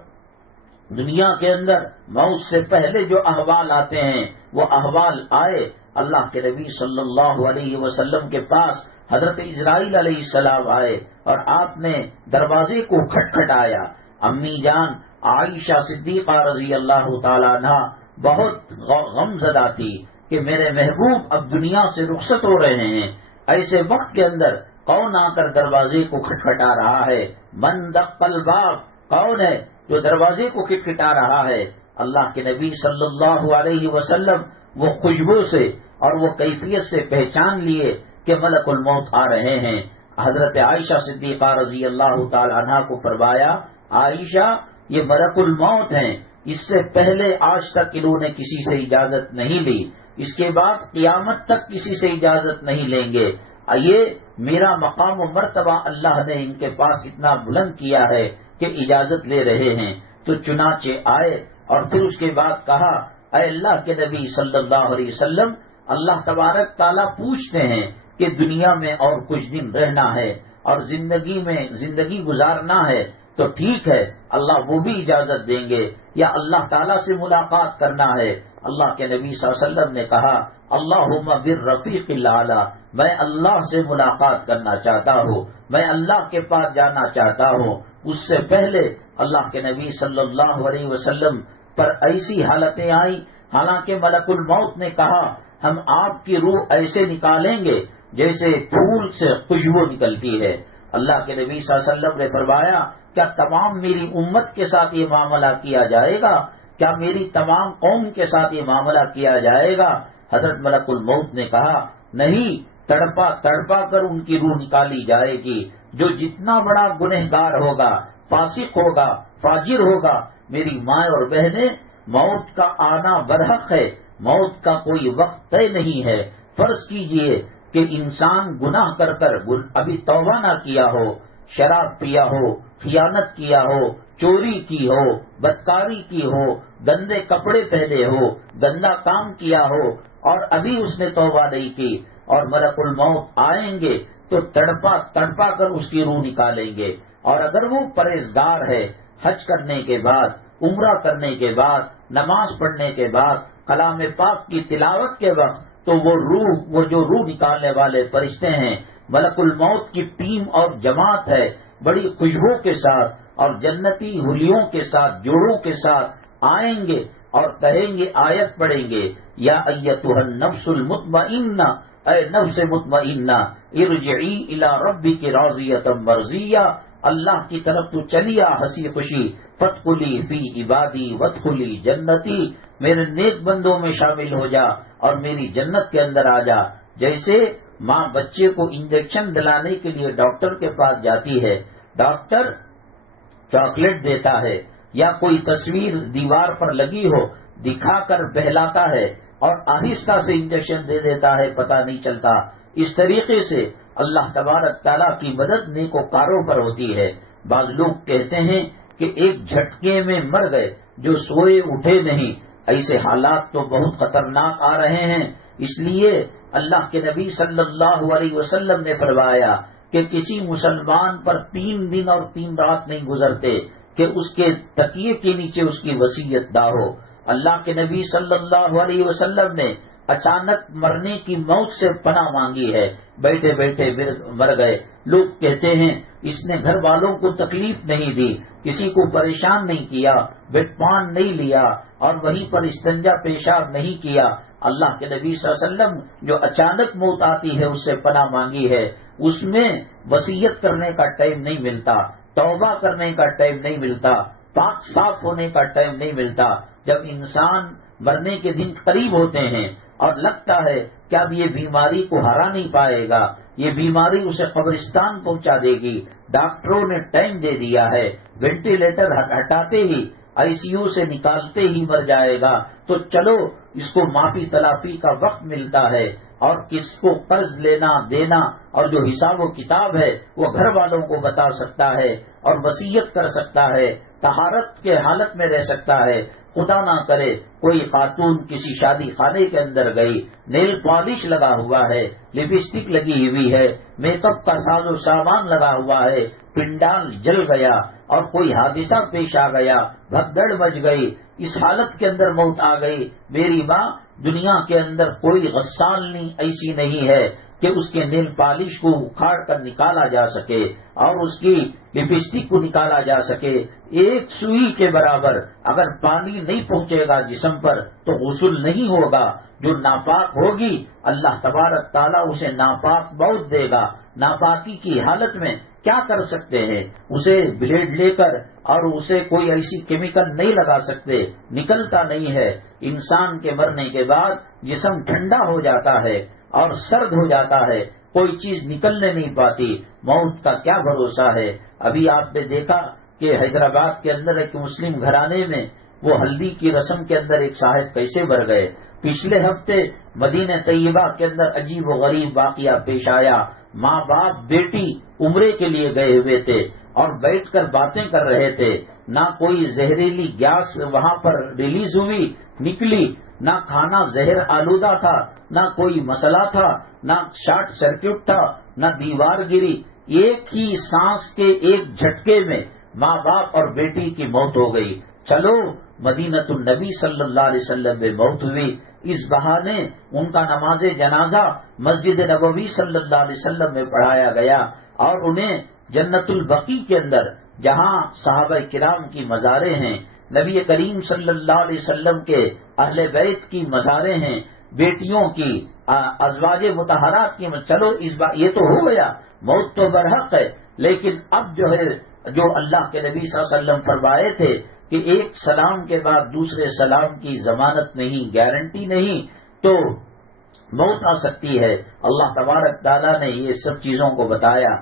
دنیا کے اندر موت سے پہلے جو احوال آتے ہیں وہ احوال آئے۔ اللہ کے نبی صلی اللہ علیہ وسلم کے پاس حضرت اسرائیل علیہ السلام آئے اور آپ نے دروازے کو کھٹکھٹایا۔ امی جان عائشہ صدیقہ رضی اللہ تعالی عنہ بہت غم زدہ تھی کہ میرے محبوب اب دنیا سے رخصت ہو رہے ہیں۔ ایسے وقت کے اندر کون آ کر دروازے کو کھٹکھٹا رہا ہے؟ من دق الباب، کون ہے جو دروازے کو کھٹکھٹا رہا ہے؟ اللہ کے نبی صلی اللہ علیہ وسلم وہ خوشبو سے اور وہ کیفیت سے پہچان لیے کہ ملک الموت آ رہے ہیں۔ حضرت عائشہ صدیقہ رضی اللہ تعالی عنہ کو فرمایا عائشہ یہ ملک الموت ہیں، اس سے پہلے آج تک انہوں نے کسی سے اجازت نہیں لی، اس کے بعد قیامت تک کسی سے اجازت نہیں لیں گے۔ یہ میرا مقام و مرتبہ اللہ نے ان کے پاس اتنا بلند کیا ہے کہ اجازت لے رہے ہیں۔ تو چنانچہ آئے اور پھر اس کے بعد کہا اے اللہ کے نبی صلی اللہ علیہ وسلم، اللہ تبارک تعالیٰ پوچھتے ہیں کہ دنیا میں اور کچھ دن رہنا ہے اور زندگی میں زندگی گزارنا ہے، تو ٹھیک ہے اللہ وہ بھی اجازت دیں گے، یا اللہ تعالیٰ سے ملاقات کرنا ہے؟ اللہ کے نبی صلی اللہ علیہ وسلم نے کہا اللہم بالرفیق الاعلی، میں اللہ سے ملاقات کرنا چاہتا ہوں، میں اللہ کے پاس جانا چاہتا ہوں۔ اس سے پہلے اللہ کے نبی صلی اللہ علیہ وسلم پر ایسی حالتیں آئیں، حالانکہ ملک الموت نے کہا ہم آپ کی روح ایسے نکالیں گے جیسے پھول سے خوشبو نکلتی ہے۔ اللہ کے نبی صلی اللہ علیہ وسلم نے فرمایا کیا تمام میری امت کے ساتھ یہ معاملہ کیا جائے گا؟ کیا میری تمام قوم کے ساتھ یہ معاملہ کیا جائے گا؟ حضرت ملک الموت نے کہا نہیں، تڑپا تڑپا کر ان کی روح نکالی جائے گی۔ جو جتنا بڑا گنہگار ہوگا، فاسق ہوگا، فاجر ہوگا، میری ماں اور بہنیں، موت کا آنا برحق ہے، موت کا کوئی وقت طے نہیں ہے۔ فرض کیجئے کہ انسان گناہ کر کر ابھی توبہ نہ کیا ہو، شراب پیا ہو، خیانت کیا ہو، چوری کی ہو، بدکاری کی ہو، گندے کپڑے پہنے ہو، گندا کام کیا ہو، اور ابھی اس نے توبہ نہیں کی، اور ملک الموت آئیں گے تو تڑپا تڑپا کر اس کی روح نکالیں گے۔ اور اگر وہ پرہیزگار ہے، حج کرنے کے بعد، عمرہ کرنے کے بعد، نماز پڑھنے کے بعد، کلام پاک کی تلاوت کے وقت، تو وہ جو روح نکالنے والے فرشتے ہیں، ملک الموت کی ٹیم اور جماعت ہے، بڑی خوشبو کے ساتھ اور جنتی حلیوں کے ساتھ، جوڑوں کے ساتھ آئیں گے اور کہیں گے، آیت پڑھیں گے یا ایتھا النفس المطمئنہ، اے نفس مطمئنہ ارجعی الی ربک راضیۃ مرضیہ، اللہ کی طرف تو چلیا ہنسی خوشی، فادخلی فی عبادی وادخلی جنتی، میرے نیک بندوں میں شامل ہو جا اور میری جنت کے اندر آ جا۔ جیسے ماں بچے کو انجیکشن دلانے کے لیے ڈاکٹر کے پاس جاتی ہے، ڈاکٹر چاکلیٹ دیتا ہے یا کوئی تصویر دیوار پر لگی ہو دکھا کر بہلاتا ہے اور آہستہ سے انجیکشن دے دیتا ہے، پتہ نہیں چلتا۔ اس طریقے سے اللہ تبارک تعالیٰ کی مدد نیکوکاروں پر ہوتی ہے۔ بعض لوگ کہتے ہیں کہ ایک جھٹکے میں مر گئے، جو سوئے اٹھے نہیں۔ ایسے حالات تو بہت خطرناک آ رہے ہیں، اس لیے اللہ کے نبی صلی اللہ علیہ وسلم نے فرمایا کہ کسی مسلمان پر 3 دن اور 3 رات نہیں گزرتے کہ اس کے تکیے کے نیچے اس کی وصیت نہ ہو۔ اللہ کے نبی صلی اللہ علیہ وسلم نے اچانک مرنے کی موت سے پناہ مانگی ہے، بیٹھے بیٹھے مر گئے۔ لوگ کہتے ہیں اس نے گھر والوں کو تکلیف نہیں دی، کسی کو پریشان نہیں کیا، بیٹ پان نہیں لیا اور وہیں پر استنجا پیشاب نہیں کیا۔ اللہ کے نبی صلی اللہ علیہ وسلم جو اچانک موت آتی ہے اس سے پناہ مانگی ہے، اس میں وصیت کرنے کا ٹائم نہیں ملتا، توبہ کرنے کا ٹائم نہیں ملتا، پاک صاف ہونے کا ٹائم نہیں ملتا۔ جب انسان مرنے کے دن قریب ہوتے ہیں اور لگتا ہے کہ اب یہ بیماری کو ہرا نہیں پائے گا، یہ بیماری اسے قبرستان پہنچا دے گی، ڈاکٹروں نے ٹائم دے دیا ہے، ventilator ہٹاتے he I C you سے نکالتے ہی مر جائے گا، تو چلو اس کو معافی تلافی کا وقت ملتا ہے، اور کس کو قرض لینا دینا اور جو حساب و کتاب ہے وہ گھر والوں کو بتا سکتا ہے اور وصیت کر سکتا ہے، طہارت کے حالت میں رہ سکتا ہے۔ خدا نہ کرے کوئی خاتون کسی شادی خانے کے اندر گئی، نیل پالش لگا ہوا ہے، لپسٹک لگی ہوئی ہے، میک اپ کا ساز و سامان لگا ہوا ہے، پنڈال جل گیا اور کوئی حادثہ پیش آ گیا، بھگدڑ مچ گئی، اس حالت کے اندر موت آ گئی۔ میری ماں، دنیا کے اندر کوئی غسالنی ایسی نہیں ہے کہ اس کے نیل پالش کو اکھاڑ کر نکالا جا سکے اور اس کی لپسٹک کو نکالا جا سکے۔ ایک سوئی کے برابر اگر پانی نہیں پہنچے گا جسم پر تو غسل نہیں ہوگا۔ جو ناپاک ہوگی اللہ تبارک تعالیٰ اسے ناپاک موت دے گا۔ ناپاکی کی حالت میں کیا کر سکتے ہیں؟ اسے بلیڈ لے کر اور اسے کوئی ایسی کیمیکل نہیں لگا سکتے، نکلتا نہیں ہے۔ انسان کے مرنے کے بعد جسم ٹھنڈا ہو جاتا ہے اور سرد ہو جاتا ہے، کوئی چیز نکلنے نہیں پاتی۔ موت کا کیا بھروسہ ہے؟ ابھی آپ نے دیکھا کہ حیدرآباد کے اندر ایک مسلم گھرانے میں وہ ہلدی کی رسم کے اندر ایک صاحب کیسے مر گئے۔ پچھلے ہفتے مدینہ طیبہ کے اندر عجیب و غریب واقعہ پیش آیا۔ ماں باپ بیٹی عمرے کے لیے گئے ہوئے تھے اور بیٹھ کر باتیں کر رہے تھے، نہ کوئی زہریلی گیس وہاں پر ریلیز ہوئی نکلی، نہ کھانا زہر آلودہ تھا، نہ کوئی مسئلہ تھا، نہ شارٹ سرکٹ تھا، نہ دیوار گری۔ ایک ہی سانس کے ایک جھٹکے میں ماں باپ اور بیٹی کی موت ہو گئی۔ چلو مدینۃ النبی صلی اللہ علیہ وسلم میں موت ہوئی، اس بہانے ان کا نماز جنازہ مسجد نبوی صلی اللہ علیہ وسلم میں پڑھایا گیا اور انہیں جنت البقیع کے اندر جہاں صحابہ کرام کی مزاریں ہیں، نبی کریم صلی اللہ علیہ وسلم کے اہل بیت کی مزاریں ہیں، بیٹیوں کی، ازواج مطہرات کی، چلو اس بات یہ تو ہو گیا، موت تو برحق ہے، لیکن اب جو ہے جو اللہ کے نبی صلی اللہ علیہ وسلم فرمائے تھے کہ ایک سلام کے بعد دوسرے سلام کی ضمانت نہیں، گارنٹی نہیں، تو موت آ سکتی ہے۔ اللہ تبارک تعالیٰ نے یہ سب چیزوں کو بتایا۔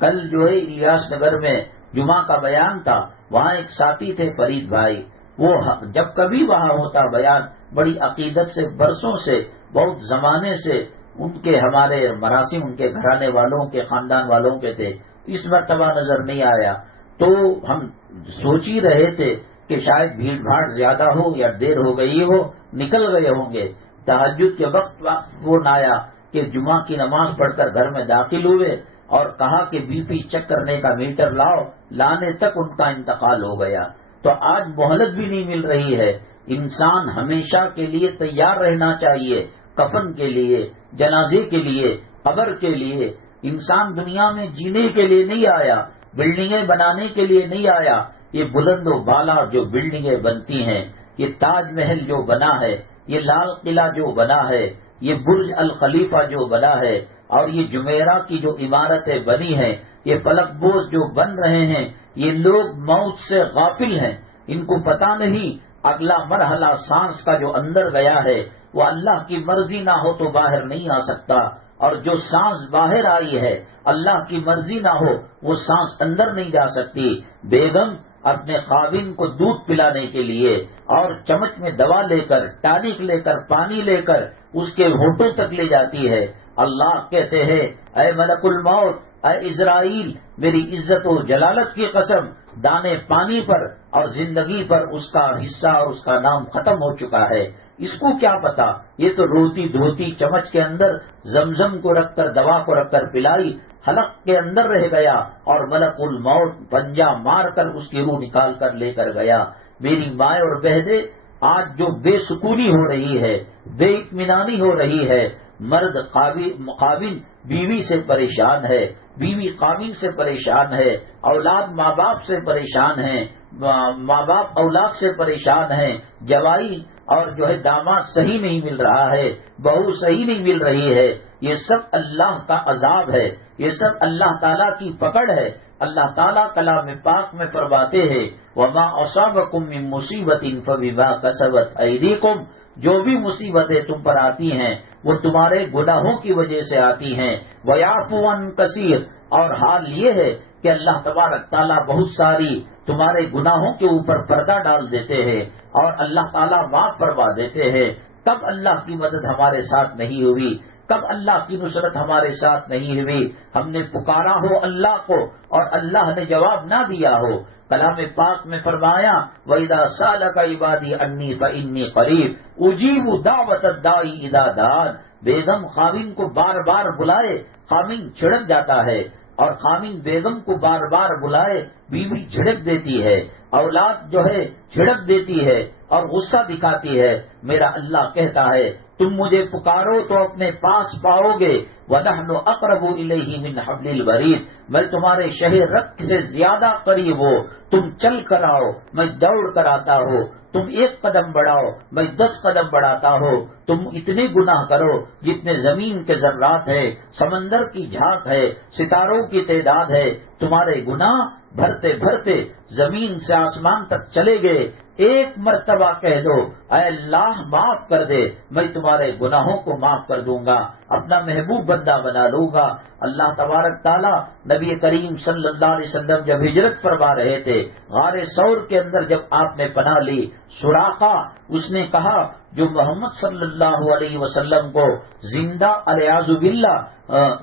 کل جو ہے الیاس نگر میں جمعہ کا بیان تھا، وہاں ایک ساتھی تھے فرید بھائی، وہ جب کبھی وہاں ہوتا بیان بڑی عقیدت سے، برسوں سے، بہت زمانے سے ان کے ہمارے مراسم ان کے گھرانے والوں کے خاندان والوں کے تھے، اس مرتبہ نظر نہیں آیا، تو ہم سوچ ہی رہے تھے کہ شاید بھیڑ بھاڑ زیادہ ہو یا دیر ہو گئی ہو، نکل گئے ہوں گے۔ تہجد کے وقت فون آیا کہ جمعہ کی نماز پڑھ کر گھر میں داخل ہوئے اور کہا کہ بی پی چیک کرنے کا میٹر لاؤ، لانے تک ان کا انتقال ہو گیا۔ تو آج مہلت بھی نہیں مل رہی ہے۔ انسان ہمیشہ کے لیے تیار رہنا چاہیے، کفن کے لیے، جنازے کے لیے، قبر کے لیے۔ انسان دنیا میں جینے کے لیے نہیں آیا، بلڈنگیں بنانے کے لیے نہیں آیا۔ یہ بلند و بالا جو بلڈنگیں بنتی ہیں، یہ تاج محل جو بنا ہے، یہ لال قلعہ جو بنا ہے، یہ برج الخلیفہ جو بنا ہے، اور یہ جمیرہ کی جو عمارتیں بنی ہیں، یہ فلک بوز جو بن رہے ہیں، یہ لوگ موت سے غافل ہیں، ان کو پتہ نہیں اگلا مرحلہ سانس کا جو اندر گیا ہے وہ اللہ کی مرضی نہ ہو تو باہر نہیں آ سکتا۔ اور جو سانس باہر آئی ہے اللہ کی مرضی نہ ہو وہ سانس اندر نہیں جا سکتی۔ بیگم اپنے خاوند کو دودھ پلانے کے لیے اور چمچ میں دوا لے کر، ٹانک لے کر، پانی لے کر اس کے ہونٹوں تک لے جاتی ہے۔ اللہ کہتے ہیں اے ملک الموت، اے اسرائیل، میری عزت و جلالت کی قسم، دانے پانی پر اور زندگی پر اس کا حصہ اور اس کا نام ختم ہو چکا ہے۔ اس کو کیا پتا، یہ تو روتی دھوتی چمچ کے اندر زمزم کو رکھ کر، دوا کو رکھ کر پلائی، حلق کے اندر رہ گیا اور ملک الموت پنجہ مار کر اس کی روح نکال کر لے کر گیا۔ میری مائیں اور بہنیں، آج جو بے سکونی ہو رہی ہے، بے اطمینانی ہو رہی ہے، مرد خاوند بیوی سے پریشان ہے، بیوی خاوند سے پریشان ہے، اولاد ماں باپ سے پریشان ہے، ماں باپ اولاد سے پریشان ہے، جوائی اور جو ہے داماد صحیح نہیں مل رہا ہے، بہو صحیح نہیں مل رہی ہے، یہ سب اللہ کا عذاب ہے، یہ سب اللہ تعالیٰ کی پکڑ ہے۔ اللہ تعالیٰ کلام پاک میں فرماتے ہیں وَمَا أَصَابَكُم مِّن مُّصِيبَةٍ فَبِمَا كَسَبَتْ أَيْدِيكُمْ، جو بھی مصیبتیں تم پر آتی ہیں وہ تمہارے گناہوں کی وجہ سے آتی ہیں۔ وَيَعْفُو عَن كَثِيرٍ، اور حال یہ ہے کہ اللہ تبارک تعالیٰ بہت ساری تمہارے گناہوں کے اوپر پردہ ڈال دیتے ہیں اور اللہ تعالیٰ معاف فرما دیتے ہیں۔ کب اللہ کی مدد ہمارے ساتھ نہیں ہوئی، کب اللہ کی نصرت ہمارے ساتھ نہیں ہوئی، ہم نے پکارا ہو اللہ کو اور اللہ نے جواب نہ دیا ہو۔ کلام پاک میں فرمایا وَإِذَا سَأَلَكَ عِبَادِي عَنِّي فَإِنِّي قَرِيبٌ أُجِيبُ دَعْوَةَ الدَّاعِ إِذَا دَعَانِ۔ بیگم خاوند کو بار بار بلائے، خاوند چھڑک جاتا ہے، اور خاوند بیگم کو بار بار بلائے، بیوی جھڑک دیتی ہے، اولاد جو ہے جھڑک دیتی ہے اور غصہ دکھاتی ہے۔ میرا اللہ کہتا ہے تم مجھے پکارو تو اپنے پاس پاؤ گے، وَنَحْنُ أَقْرَبُ إِلَيْهِ مِنْ حَبْلِ الْوَرِيدِ، میں تمہارے شہر رگ سے زیادہ قریب ہو۔ تم چل کر آؤ، میں دوڑ کر آتا ہوں، تم ایک قدم بڑھاؤ، میں 10 قدم بڑھاتا ہوں۔ تم اتنے گناہ کرو جتنے زمین کے ذرات ہے، سمندر کی جھاگ ہے، ستاروں کی تعداد ہے، تمہارے گناہ بھرتے بھرتے زمین سے آسمان تک چلے گئے۔ ایک مرتبہ کہہ دو اے اللہ معاف کر دے، میں تمہارے گناہوں کو معاف کر دوں گا، اپنا محبوب بندہ بنا لوں گا۔ اللہ تبارک تعالیٰ نبی کریم صلی اللہ علیہ وسلم جب ہجرت فرما رہے تھے، غار ثور کے اندر جب آپ نے پناہ لی، سراقہ اس نے کہا جو محمد صلی اللہ علیہ وسلم کو زندہ الیاذ باللہ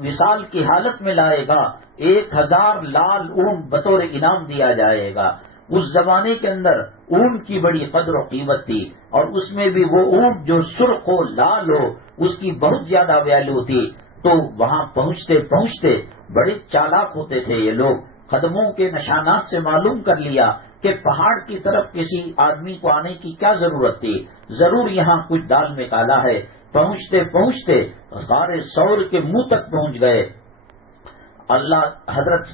وصال کی حالت میں لائے گا، 1000 لال اونٹ بطور انعام دیا جائے گا۔ اس زمانے کے اندر اونٹ کی بڑی قدر و قیمت تھی، اور اس میں بھی وہ اونٹ جو سرخ ہو، لال ہو، اس کی بہت زیادہ ویلیو تھی۔ تو وہاں پہنچتے پہنچتے بڑے چالاک ہوتے تھے یہ لوگ، قدموں کے نشانات سے معلوم کر لیا کہ پہاڑ کی طرف کسی آدمی کو آنے کی کیا ضرورت تھی، ضرور یہاں کچھ دال میں کالا ہے۔ پہنچتے پہنچتے غار ثور کے منہ تک پہنچ گئے۔ اللہ حضرت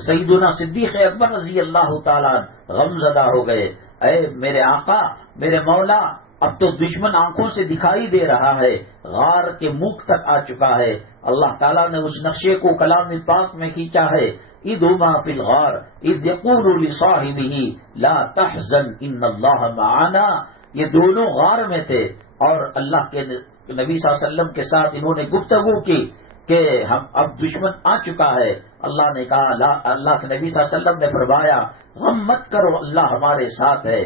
سیدنا صدیق اکبر رضی اللہ تعالیٰ غمزدہ ہو گئے، اے میرے آقا، میرے مولا، اب تو دشمن آنکھوں سے دکھائی دے رہا ہے، غار کے منہ تک آ چکا ہے۔ اللہ تعالیٰ نے اس نقشے کو کلام پاک میں کھینچا ہے، اذ ہما فی الغار اذ یقول لصاحبہ لا تحزن ان اللہ معنا۔ یہ دونوں غار میں تھے اور اللہ کے نبی صلی اللہ علیہ وسلم کے ساتھ انہوں نے گفتگو کی کہ ہم اب دشمن آ چکا ہے۔ اللہ نے کہا، اللہ کے نبی صلی اللہ علیہ وسلم نے فرمایا غم مت کرو، اللہ ہمارے ساتھ ہے۔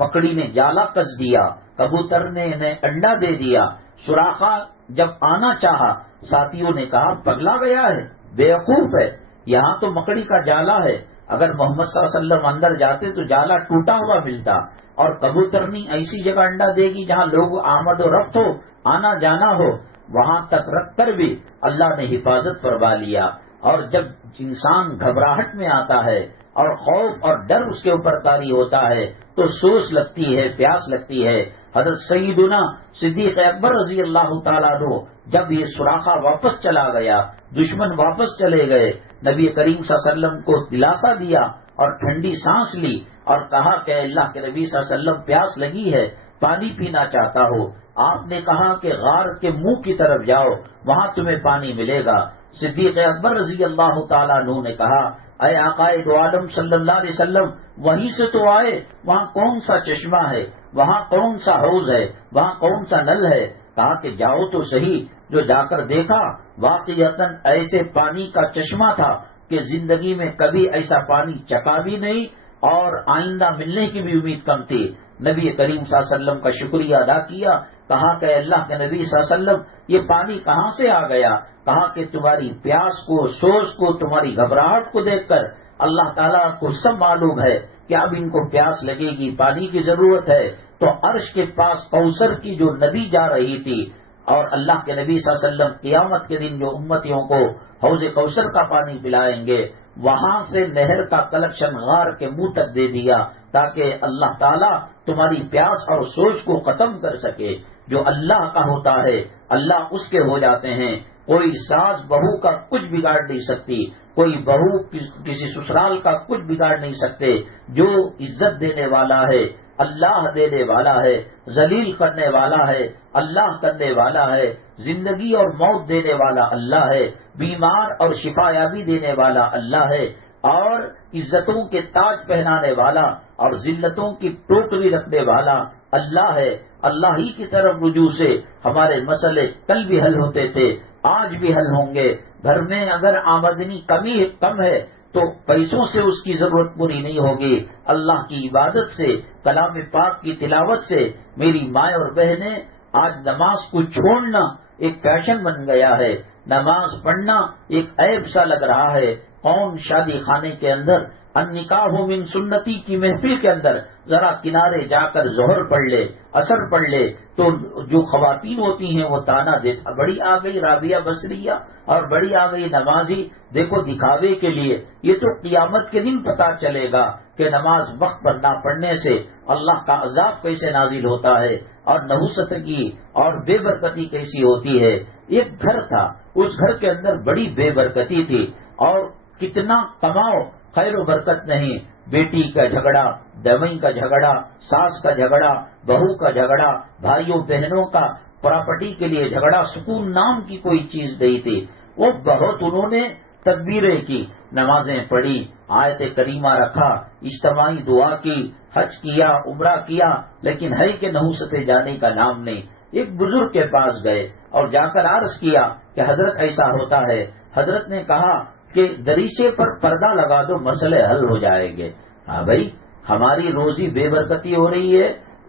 مکڑی نے جالا کس دیا، کبوتر نے انڈا دے دیا۔ سراخا جب آنا چاہا، ساتھیوں نے کہا پگلا گیا ہے، بیوقوف ہے، یہاں تو مکڑی کا جالا ہے، اگر محمد صلی اللہ علیہ وسلم اندر جاتے تو جالا ٹوٹا ہوا ملتا، اور کبوترنی ایسی جگہ انڈا دے گی جہاں لوگ آمد و رفت ہو، آنا جانا ہو، وہاں تک رکھ کر بھی اللہ نے حفاظت فرما لیا۔ اور جب انسان گھبراہٹ میں آتا ہے اور خوف اور ڈر اس کے اوپر طاری ہوتا ہے تو سوس لگتی ہے، پیاس لگتی ہے۔ حضرت سیدنا صدیق اکبر رضی اللہ تعالیٰ عنہ جب یہ سراخا واپس چلا گیا، دشمن واپس چلے گئے، نبی کریم صلی اللہ علیہ وسلم کو دلاسا دیا اور ٹھنڈی سانس لی اور کہا کہ اللہ کے نبی صلی اللہ علیہ وسلم پیاس لگی ہے، پانی پینا چاہتا ہو۔ آپ نے کہا کہ غار کے منہ کی طرف جاؤ، وہاں تمہیں پانی ملے گا۔ صدیق اکبر رضی اللہ تعالیٰ عنہ نے کہا اے آقائے دو عالم صلی اللہ علیہ وسلم، وہیں سے تو آئے، وہاں کون سا چشمہ ہے، وہاں کون سا حوض ہے، وہاں کون سا نل ہے؟ کہا کہ جاؤ تو صحیح، جو جا کر دیکھا واقعتاً ایسے پانی کا چشمہ تھا کہ زندگی میں کبھی ایسا پانی چکا بھی نہیں اور آئندہ ملنے کی بھی امید کم تھی۔ نبی کریم صلی اللہ علیہ وسلم کا شکریہ ادا کیا، کہا کہ اللہ کے نبی صلی اللہ علیہ وسلم یہ پانی کہاں سے آ گیا؟ کہا کہ تمہاری پیاس کو، سوز کو، تمہاری گھبراہٹ کو دیکھ کر اللہ تعالیٰ کو سب معلوم ہے کہ اب ان کو پیاس لگے گی، پانی کی ضرورت ہے۔ تو عرش کے پاس کوثر کی جو ندی جا رہی تھی اور اللہ کے نبی صلی اللہ علیہ وسلم قیامت کے دن جو امتیوں کو حوض کوثر کا پانی پلائیں گے، وہاں سے نہر کا کلیکشن غار کے منہ تک دے دیا تاکہ اللہ تعالیٰ تمہاری پیاس اور سوچ کو ختم کر سکے۔ جو اللہ کا ہوتا ہے اللہ اس کے ہو جاتے ہیں۔ کوئی ساس بہو کا کچھ بگاڑ نہیں سکتی، کوئی بہو کسی سسرال کا کچھ بگاڑ نہیں سکتے۔ جو عزت دینے والا ہے اللہ دینے والا ہے، ذلیل کرنے والا ہے اللہ کرنے والا ہے، زندگی اور موت دینے والا اللہ ہے، بیمار اور شفا یابی دینے والا اللہ ہے، اور عزتوں کے تاج پہنانے والا اور ذلتوں کی ٹوکری رکھنے والا اللہ ہے۔ اللہ ہی کی طرف رجوع سے ہمارے مسئلے کل بھی حل ہوتے تھے، آج بھی حل ہوں گے۔ گھر میں اگر آمدنی کم ہے تو پیسوں سے اس کی ضرورت پوری نہیں ہوگی، اللہ کی عبادت سے، کلام پاک کی تلاوت سے۔ میری مائیں اور بہنیں، آج نماز کو چھوڑنا ایک فیشن بن گیا ہے، نماز پڑھنا ایک عیب سا لگ رہا ہے۔ کون شادی خانے کے اندر النکاح من سنتی کی محفل کے اندر ذرا کنارے جا کر ظہر پڑھ لے، عصر پڑھ لے تو جو خواتین ہوتی ہیں وہ تانا دیتا، بڑی آ گئی رابعہ بصریہ اور بڑی آ گئی نمازی، دیکھو دکھاوے کے لیے۔ یہ تو قیامت کے دن پتا چلے گا کہ نماز وقت پر نہ پڑھنے سے اللہ کا عذاب کیسے نازل ہوتا ہے اور نحوستگی اور بے برکتی کیسی ہوتی ہے۔ ایک گھر تھا، اس گھر کے اندر بڑی بے برکتی تھی اور کتنا کماؤ خیر و برکت نہیں، بیٹی کا جھگڑا، دمئی کا جھگڑا، ساس کا جھگڑا، بہو کا جھگڑا، بھائیوں بہنوں کا پراپرٹی کے لیے جھگڑا، سکون نام کی کوئی چیز نہیں تھی۔ وہ بہت انہوں نے تدبیریں کی، نمازیں پڑھی، آیت کریمہ رکھا، اجتماعی دعا کی، حج کیا، عمرہ کیا، لیکن ہے کہ نحوستیں جانے کا نام نہیں۔ ایک بزرگ کے پاس گئے اور جا کر عرض کیا کہ حضرت ایسا ہوتا ہے۔ حضرت نے کہا کہ دریچے پر پردہ لگا دو، مسئلے حل ہو جائیں گے۔ ہاں بھائی، ہماری روزی بے برکتی ہو رہی ہے،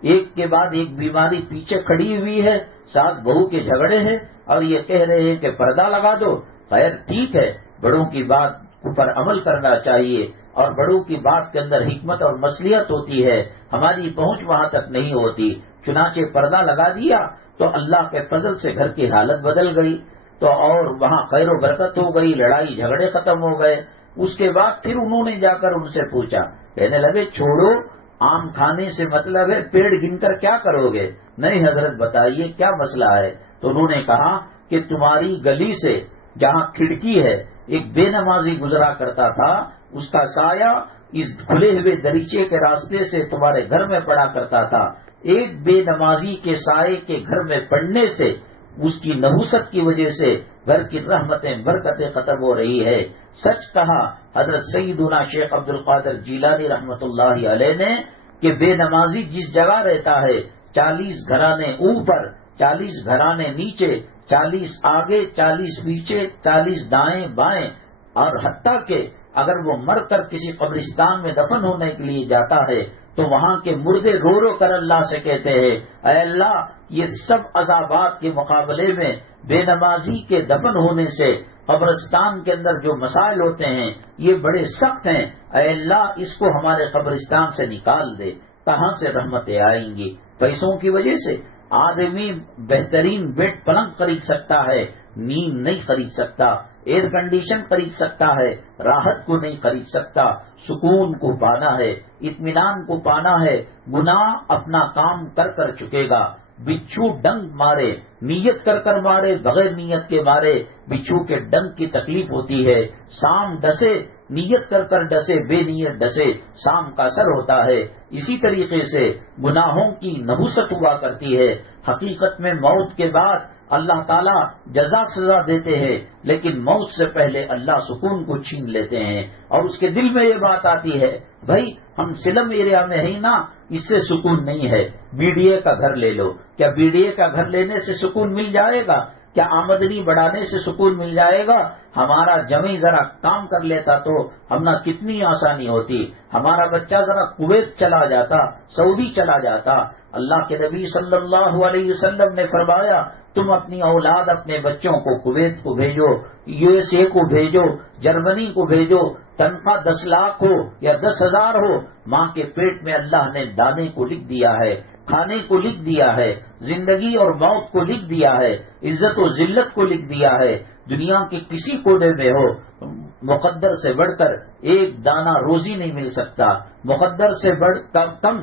ایک کے بعد ایک بیماری پیچھے کھڑی ہوئی ہے، ساتھ بہو کے جھگڑے ہیں اور یہ کہہ رہے ہیں کہ پردہ لگا دو۔ خیر ٹھیک ہے، بڑوں کی بات پر عمل کرنا چاہیے اور بڑوں کی بات کے اندر حکمت اور مصلحت ہوتی ہے، ہماری پہنچ وہاں تک نہیں ہوتی۔ چنانچہ پردہ لگا دیا تو اللہ کے فضل سے گھر کی حالت بدل گئی تو اور وہاں خیر و برکت ہو گئی، لڑائی جھگڑے ختم ہو گئے۔ اس کے بعد پھر انہوں نے جا کر ان سے پوچھا، کہنے لگے چھوڑو، آم کھانے سے مطلب ہے پیڑ گن کر کیا کرو گے؟ نہیں حضرت بتائیے کیا مسئلہ ہے؟ تو انہوں نے کہا کہ تمہاری گلی سے جہاں کھڑکی ہے ایک بے نمازی گزرا کرتا تھا، اس کا سایہ اس کھلے ہوئے دریچے کے راستے سے تمہارے گھر میں پڑا کرتا تھا۔ ایک بے نمازی کے سائے کے گھر میں پڑنے سے، اس کی نحوست کی وجہ سے گھر کی رحمتیں برکتیں ختم ہو رہی ہے۔ سچ کہا حضرت سیدنا شیخ عبد القادر جیلانی رحمت اللہ علیہ نے کہ بے نمازی جس جگہ رہتا ہے، 40 گھرانے اوپر، 40 گھرانے نیچے، 40 آگے، 40 پیچھے، 40 دائیں بائیں، اور حتیٰ کہ اگر وہ مر کر کسی قبرستان میں دفن ہونے کے لیے جاتا ہے تو وہاں کے مردے رو رو کر اللہ سے کہتے ہیں، اے اللہ یہ سب عذابات کے مقابلے میں بے نمازی کے دفن ہونے سے قبرستان کے اندر جو مسائل ہوتے ہیں یہ بڑے سخت ہیں، اے اللہ اس کو ہمارے قبرستان سے نکال دے۔ کہاں سے رحمتیں آئیں گی؟ پیسوں کی وجہ سے آدمی بہترین بیڈ پلنگ خرید سکتا ہے، نیند نہیں خرید سکتا، ایئر کنڈیشن خرید سکتا ہے، راحت کو نہیں خرید سکتا۔ سکون کو پانا ہے، اطمینان کو پانا ہے، گناہ اپنا کام کر کر چکے گا۔ بچھو ڈنگ مارے، نیت کر کر مارے، بغیر نیت کے مارے، بچھو کے ڈنگ کی تکلیف ہوتی ہے۔ سام ڈسے، نیت کر کر ڈسے، بے نیت ڈسے، سام کا اثر ہوتا ہے۔ اسی طریقے سے گناہوں کی نحوست ہوا کرتی ہے۔ حقیقت میں موت کے بعد اللہ تعالیٰ جزا سزا دیتے ہیں، لیکن موت سے پہلے اللہ سکون کو چھین لیتے ہیں اور اس کے دل میں یہ بات آتی ہے، بھائی ہم سلم ایریا میں ہیں نا، اس سے سکون نہیں ہے، بی ڈی اے کا گھر لے لو۔ کیا بی ڈی اے کا گھر لینے سے سکون مل جائے گا؟ کیا آمدنی بڑھانے سے سکون مل جائے گا؟ ہمارا جمی ذرا کام کر لیتا تو ہم نہ کتنی آسانی ہوتی، ہمارا بچہ ذرا کویت چلا جاتا، سعودی چلا جاتا۔ اللہ کے نبی صلی اللہ علیہ وسلم نے فرمایا تم اپنی اولاد، اپنے بچوں کو کویت کو بھیجو، USA کو بھیجو، جرمنی کو بھیجو، تنخواہ 10 لاکھ ہو یا 10,000 ہو، ماں کے پیٹ میں اللہ نے دانے کو لکھ دیا ہے، کھانے کو لکھ دیا ہے، زندگی اور موت کو لکھ دیا ہے، عزت و ذلت کو لکھ دیا ہے۔ دنیا کے کسی کونے میں ہو، مقدر سے بڑھ کر ایک دانہ روزی نہیں مل سکتا، مقدر سے بڑھ کم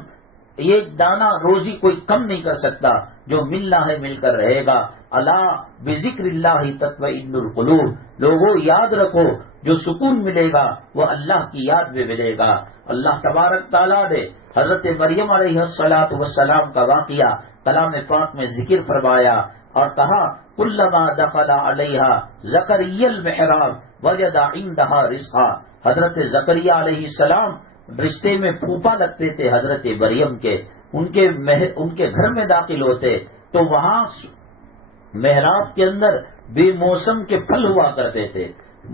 ایک دانہ روزی کوئی کم نہیں کر سکتا، جو ملنا ہے مل کر رہے گا۔ الا بذکر اللہ تطمئن القلوب، لوگوں یاد رکھو جو سکون ملے گا وہ اللہ کی یاد میں ملے گا۔ اللہ تبارک تعالیٰ نے حضرت مریم علیہ السلام کا واقعہ کلام پاک میں ذکر فرمایا اور کہا کلما دخل علیہا زکریا المحراب وجد عندہا رزقا۔ حضرت زکریا علیہ السلام رشتے میں پھوپھا لگتے تھے حضرت مریم کے، ان کے گھر میں داخل ہوتے تو وہاں محراب کے اندر بے موسم کے پھل ہوا کرتے تھے۔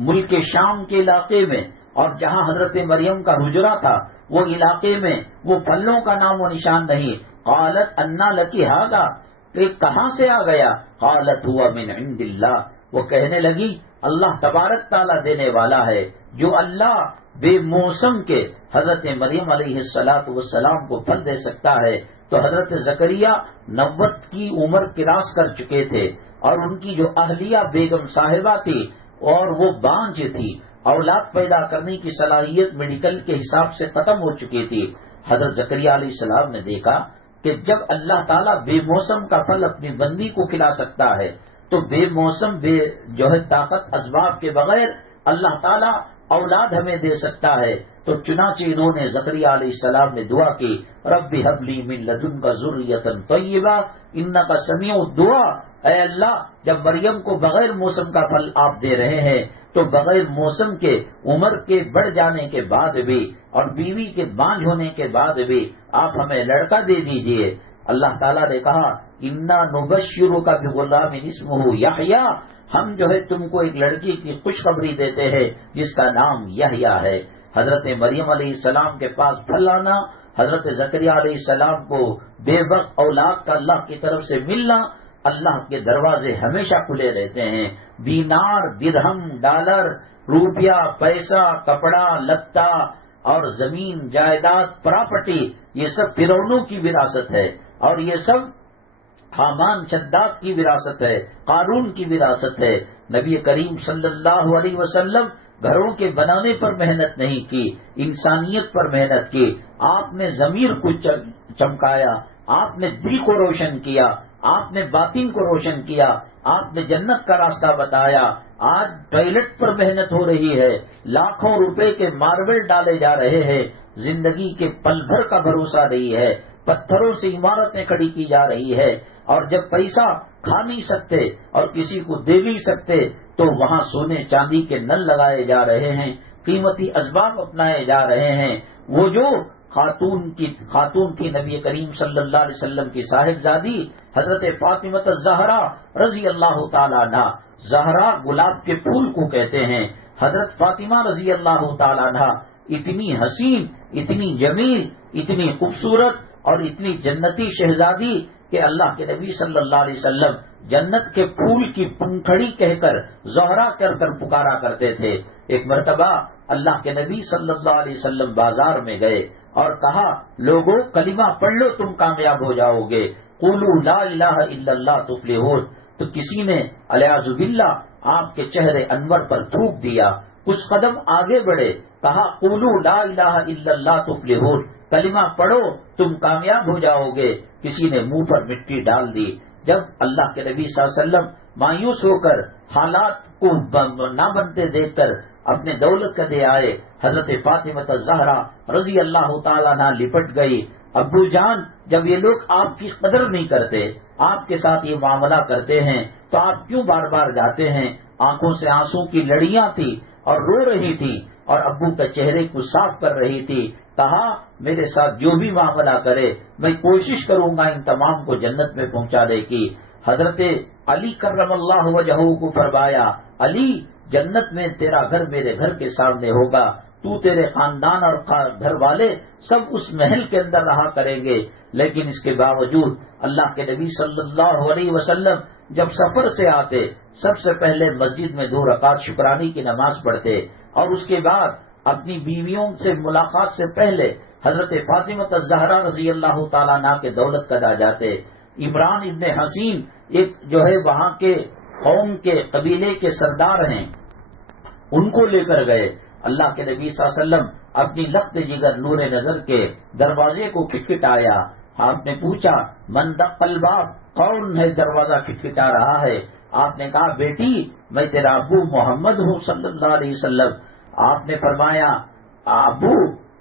ملک شام کے علاقے میں اور جہاں حضرت مریم کا حجرہ تھا وہ علاقے میں وہ پھلوں کا نام و نشان نہیں۔ قالت انا لکی ھذا، کہ کہاں سے آ گیا؟ قالت ہوا من عند اللہ، وہ کہنے لگی اللہ تبارک تعالیٰ دینے والا ہے، جو اللہ بے موسم کے حضرت مریم علیہ السلام کو پھل دے سکتا ہے۔ تو حضرت زکریا 90 کی عمر کراس کر چکے تھے اور ان کی جو اہلیہ بیگم صاحبہ تھی اور وہ بانجھ تھی، اولاد پیدا کرنے کی صلاحیت میڈیکل کے حساب سے ختم ہو چکی تھی۔ حضرت زکریا علیہ السلام نے دیکھا کہ جب اللہ تعالیٰ بے موسم کا پھل اپنی بندی کو کھلا سکتا ہے تو بے موسم طاقت اسباب کے بغیر اللہ تعالیٰ اولاد ہمیں دے سکتا ہے۔ تو چنانچہ انہوں نے زکریا علیہ السلام نے دعا کی رب ہب لی من لدنک ذریۃ طیبہ انک سمیع الدعاء، اے اللہ جب مریم کو بغیر موسم کا پھل آپ دے رہے ہیں تو بغیر موسم کے عمر کے بڑھ جانے کے بعد بھی اور بیوی کے بانجھ ہونے کے بعد بھی آپ ہمیں لڑکا دے دیجئے۔ اللہ تعالیٰ نے کہا انا نبشرک بغلام اسمہ یحییٰ، ہم جو ہے تم کو ایک لڑکی کی خوشخبری دیتے ہیں جس کا نام یحییٰ ہے۔ حضرت مریم علیہ السلام کے پاس پھل آنا، حضرت زکریا علیہ السلام کو بے وقت اولاد کا اللہ کی طرف سے ملنا، اللہ کے دروازے ہمیشہ کھلے رہتے ہیں۔ دینار، درہم، ڈالر، روپیہ، پیسہ، کپڑا لتا اور زمین جائیداد، پراپرٹی، یہ سب فرعونوں کی وراثت ہے اور یہ سب حامان شداد کی وراثت ہے، قارون کی وراثت ہے۔ نبی کریم صلی اللہ علیہ وسلم گھروں کے بنانے پر محنت نہیں کی، انسانیت پر محنت کی۔ آپ نے ضمیر کو چمکایا، آپ نے دل کو روشن کیا، آپ نے باطن کو روشن کیا، آپ نے جنت کا راستہ بتایا۔ آج ٹوائلٹ پر محنت ہو رہی ہے، لاکھوں روپے کے ماربل ڈالے جا رہے ہیں، زندگی کے پل بھر کا بھروسہ نہیں ہے، پتھروں سے عمارتیں کھڑی کی جا رہی ہے، اور جب پیسہ کھا نہیں سکتے اور کسی کو دے نہیں سکتے تو وہاں سونے چاندی کے نل لگائے جا رہے ہیں، قیمتی اسباب اپنائے جا رہے ہیں۔ وہ جو خاتون تھی نبی کریم صلی اللہ علیہ وسلم کی صاحبزادی حضرت فاطمہ الزہرا رضی اللہ تعالیٰ عنہ، زہرا گلاب کے پھول کو کہتے ہیں، حضرت فاطمہ رضی اللہ تعالیٰ عنہ اتنی حسین، اتنی جمیل، اتنی خوبصورت اور اتنی جنتی شہزادی کہ اللہ کے نبی صلی اللہ علیہ وسلم جنت کے پھول کی پنکھڑی کہہ کر زہرا کر پکارا کرتے تھے۔ ایک مرتبہ اللہ کے نبی صلی اللہ علیہ وسلم بازار میں گئے اور کہا لوگوں کلمہ پڑھ لو تم کامیاب ہو جاؤ گے، قولوا لا الہ الا اللہ تفلحون۔ تو کسی نے الیاذ باللہ آپ کے چہرے انور پر تھوک دیا، کچھ قدم آگے بڑھے، کہا قولوا لا الہ الا اللہ تفلحون، کلمہ پڑھو تم کامیاب ہو جاؤ گے۔ کسی نے منہ پر مٹی ڈال دی۔ جب اللہ کے نبی صلی اللہ علیہ وسلم مایوس ہو کر حالات کو نہ بنتے دیکھ کر اپنے دولت کا دے آئے، حضرت فاطمہ الزہرا رضی اللہ تعالیٰ عنہ لپٹ گئی، ابو جان جب یہ لوگ آپ کی قدر نہیں کرتے، آپ کے ساتھ یہ معاملہ کرتے ہیں تو آپ کیوں بار بار جاتے ہیں؟ آنکھوں سے آنسو کی لڑیاں تھی اور رو رہی تھی اور ابو کے چہرے کو صاف کر رہی تھی۔ کہا میرے ساتھ جو بھی معاملہ کرے میں کوشش کروں گا ان تمام کو جنت میں پہنچانے کی۔ حضرت علی کرم اللہ وجہہ کو فرمایا، علی جنت میں تیرا گھر میرے گھر کے سامنے ہوگا، تو تیرے خاندان اور گھر والے سب اس محل کے اندر رہا کریں گے۔ لیکن اس کے باوجود اللہ کے نبی صلی اللہ علیہ وسلم جب سفر سے آتے سب سے پہلے مسجد میں 2 رکعت شکرانے کی نماز پڑھتے، اور اس کے بعد اپنی بیویوں سے ملاقات سے پہلے حضرت فاطمہ الزہرا رضی اللہ تعالیٰ عنہ کے دولت قدا جاتے۔ عمران ابن حسین ایک جو ہے وہاں کے قوم کے قبیلے کے سردار ہیں، ان کو لے کر گئے۔ اللہ کے نبی صلی اللہ علیہ وسلم اپنی لخت جگر نور نظر کے دروازے کو کھٹکھٹایا۔ آپ نے پوچھا من دق الباب، کون ہے دروازہ کھٹکھٹا رہا ہے؟ آپ نے کہا بیٹی میں تیرا ابو محمد ہوں صلی اللہ علیہ وسلم۔ آپ نے فرمایا ابو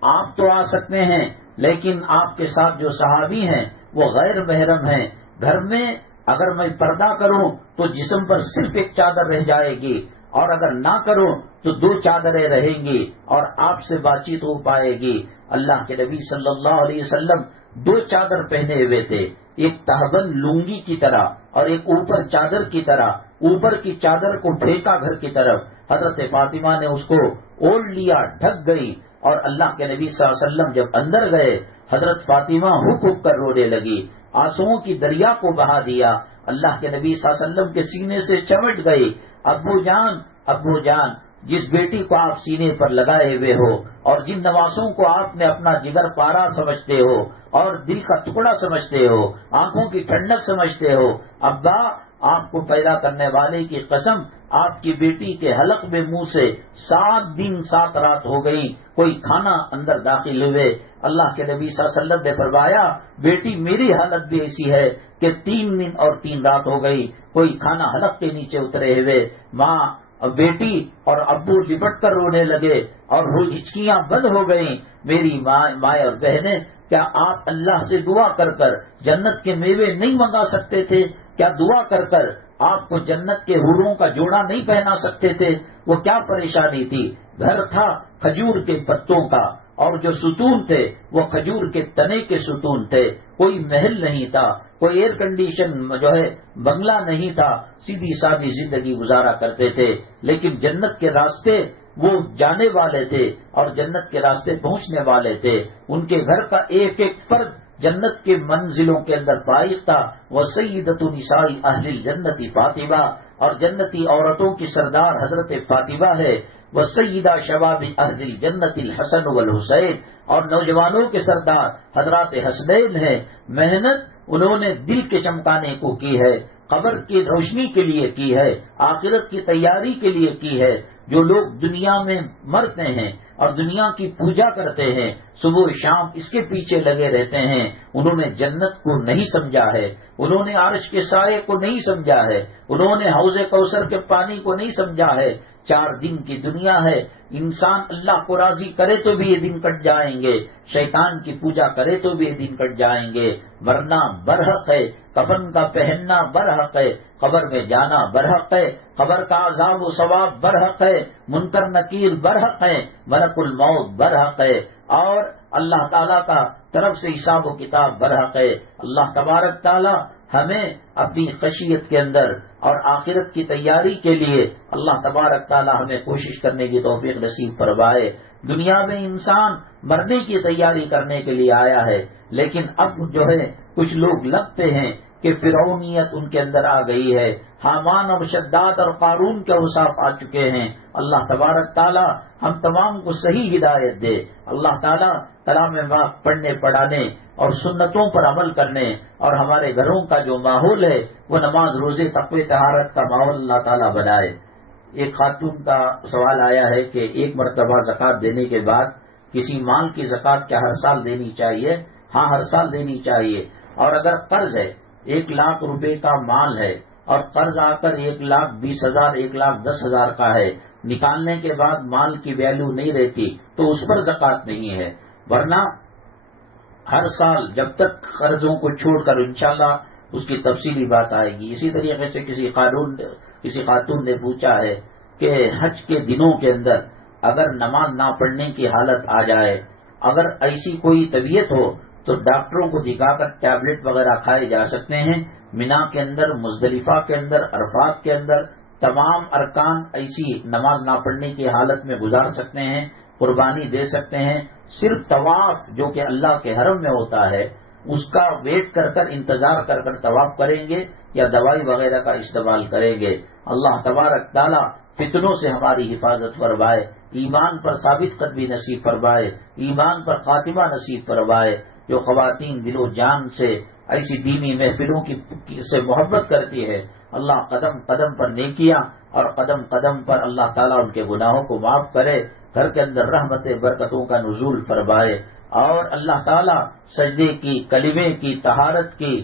آپ تو آ سکتے ہیں، لیکن آپ کے ساتھ جو صحابی ہیں وہ غیر محرم ہیں، گھر میں اگر میں پردہ کروں تو جسم پر صرف ایک چادر رہ جائے گی، اور اگر نہ کروں تو 2 چادریں رہیں گی اور آپ سے بات چیت ہو پائے گی۔ اللہ کے نبی صلی اللہ علیہ وسلم 2 چادر پہنے ہوئے تھے، ایک تہبند لنگی کی طرح اور ایک اوپر چادر کی طرح۔ اوپر کی چادر کو پھینکا گھر کی طرف، حضرت فاطمہ نے اس کو اوڑھ لیا، ڈھک گئی، اور اللہ کے نبی صلی اللہ علیہ وسلم جب اندر گئے حضرت فاطمہ ہک ہک کر رونے لگی، آنسوؤں کی دریا کو بہا دیا۔ اللہ کے نبی صلی اللہ علیہ وسلم کے سینے سے چمٹ گئی، ابو جان جس بیٹی کو آپ سینے پر لگائے ہوئے ہو اور جن نوازوں کو آپ نے اپنا جگر پارا سمجھتے ہو اور دل کا ٹکڑا سمجھتے ہو، آنکھوں کی ٹھنڈک سمجھتے ہو، ابا آپ کو پیدا کرنے والے کی قسم آپ کی بیٹی کے حلق میں منہ سے 7 دن 7 رات ہو گئی، کوئی کھانا اندر داخل ہوئے۔ اللہ کے نبی صلی اللہ علیہ وسلم نے فرمایا بیٹی میری حالت بھی ایسی ہے کہ 3 دن اور 3 رات ہو گئی، کوئی کھانا حلق کے نیچے اترے ہوئے۔ ماں اور بیٹی اور ابو لپٹ کر رونے لگے اور ہچکیاں بند ہو گئیں۔ میری ماں اور بہنیں، کیا آپ اللہ سے دعا کر کر جنت کے میوے نہیں منگا سکتے تھے؟ کیا دعا کر کر آپ کو جنت کے حوروں کا جوڑا نہیں پہنا سکتے تھے؟ وہ کیا پریشانی تھی؟ گھر تھا کھجور کے پتوں کا، اور جو ستون تھے وہ کھجور کے تنے کے ستون تھے، کوئی محل نہیں تھا، کوئی ایئر کنڈیشن جو ہے بنگلہ نہیں تھا، سیدھی سادی زندگی گزارا کرتے تھے۔ لیکن جنت کے راستے وہ جانے والے تھے اور جنت کے راستے پہنچنے والے تھے۔ ان کے گھر کا ایک ایک فرد جنت کے منزلوں کے اندر فائق تھا۔ وہ سیدۃ نساء اہل الجنت فاطمہ، اور جنتی عورتوں کی سردار حضرت فاطمہ ہے۔ وہ سیدہ شباب اہل الجنت الحسن والحسین، اور نوجوانوں کے سردار حضرات حسنین ہیں۔ محنت انہوں نے دل کے چمکانے کو کی ہے، قبر کی روشنی کے لیے کی ہے، آخرت کی تیاری کے لیے کی ہے۔ جو لوگ دنیا میں مرتے ہیں اور دنیا کی پوجا کرتے ہیں، صبح شام اس کے پیچھے لگے رہتے ہیں، انہوں نے جنت کو نہیں سمجھا ہے، انہوں نے عرش کے سائے کو نہیں سمجھا ہے، انہوں نے حوض کوثر کے پانی کو نہیں سمجھا ہے۔ 4 دن کی دنیا ہے، انسان اللہ کو راضی کرے تو بھی یہ دن کٹ جائیں گے، شیطان کی پوجا کرے تو بھی یہ دن کٹ جائیں گے۔ مرنا برحق ہے، کفن کا پہننا برحق ہے، قبر میں جانا برحق ہے، قبر کا عذاب و ثواب برحق ہے، منکر نکیر برحق ہے، ملک الموت برحق ہے، اور اللہ تعالیٰ کا طرف سے حساب و کتاب برحق ہے۔ اللہ تبارک تعالیٰ ہمیں اپنی خشیت کے اندر اور آخرت کی تیاری کے لیے اللہ تبارک تعالیٰ ہمیں کوشش کرنے کی توفیق نصیب فرمائے۔ دنیا میں انسان مرنے کی تیاری کرنے کے لیے آیا ہے، لیکن اب جو ہے کچھ لوگ لگتے ہیں کہ فرعونیت ان کے اندر آ گئی ہے، حامان اور شداد اور قارون کے اوصاف آ چکے ہیں۔ اللہ تبارک تعالیٰ ہم تمام کو صحیح ہدایت دے۔ اللہ تعالیٰ کلام پاک پڑھنے پڑھانے اور سنتوں پر عمل کرنے، اور ہمارے گھروں کا جو ماحول ہے وہ نماز روزے تقوی طہارت کا ماحول اللہ تعالیٰ بنائے۔ ایک خاتون کا سوال آیا ہے کہ ایک مرتبہ زکوٰۃ دینے کے بعد کسی مال کی زکوٰۃ کیا ہر سال دینی چاہیے؟ ہاں ہر سال دینی چاہیے، اور اگر قرض ہے 1 لاکھ روپے کا مال ہے اور قرض آ کر 1,20,000 1,10,000 کا ہے، نکالنے کے بعد مال کی ویلیو نہیں رہتی تو اس پر زکوٰۃ نہیں ہے، ورنہ ہر سال جب تک قرضوں کو چھوڑ کر انشاءاللہ اس کی تفصیلی بات آئے گی۔ اسی طریقے سے کسی خاتون نے پوچھا ہے کہ حج کے دنوں کے اندر اگر نماز نہ پڑھنے کی حالت آ جائے، اگر ایسی کوئی طبیعت ہو تو ڈاکٹروں کو دکھا کر ٹیبلٹ وغیرہ کھائے جا سکتے ہیں. منا کے اندر، مزدلفہ کے اندر، عرفات کے اندر تمام ارکان ایسی نماز نہ پڑھنے کی حالت میں گزار سکتے ہیں، قربانی دے سکتے ہیں. صرف طواف جو کہ اللہ کے حرم میں ہوتا ہے اس کا ویٹ کر کر، انتظار کر کر طواف کریں گے یا دوائی وغیرہ کا استعمال کریں گے. اللہ تبارک تعالیٰ فتنوں سے ہماری حفاظت فرمائے، ایمان پر ثابت قدمی نصیب فرمائے، ایمان پر خاتمہ نصیب فرمائے. جو خواتین دل و جان سے ایسی دینی محفلوں کی سے محبت کرتی ہے، اللہ قدم قدم پر نیکیاں اور قدم قدم پر اللہ تعالیٰ ان کے گناہوں کو معاف کرے، گھر کے اندر رحمت برکتوں کا نزول فرمائے، اور اللہ تعالیٰ سجدے کی، کلمے کی، طہارت کی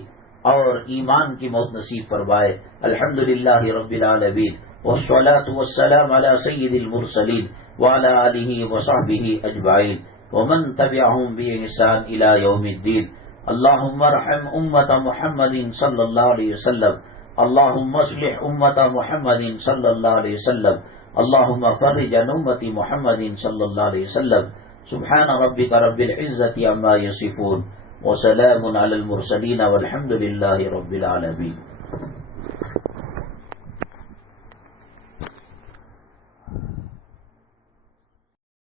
اور ایمان کی موت نصیب فرمائے. الحمدللہ رب العالمین والصلاة والسلام علی سید المرسلین وعلی آلہ وصحبہ اجمعین ومن تبعهم بإحسان إلى يوم الدين. اللهم ارحم امة محمد صلی اللہ علیہ وسلم. اللهم اصلح امة محمد صلی اللہ علیہ وسلم. اللهم فرج عن امة محمد صلی اللہ علیہ وسلم. سبحان ربك رب العزة عما يصفون وسلام على المرسلين والحمد لله رب العالمين.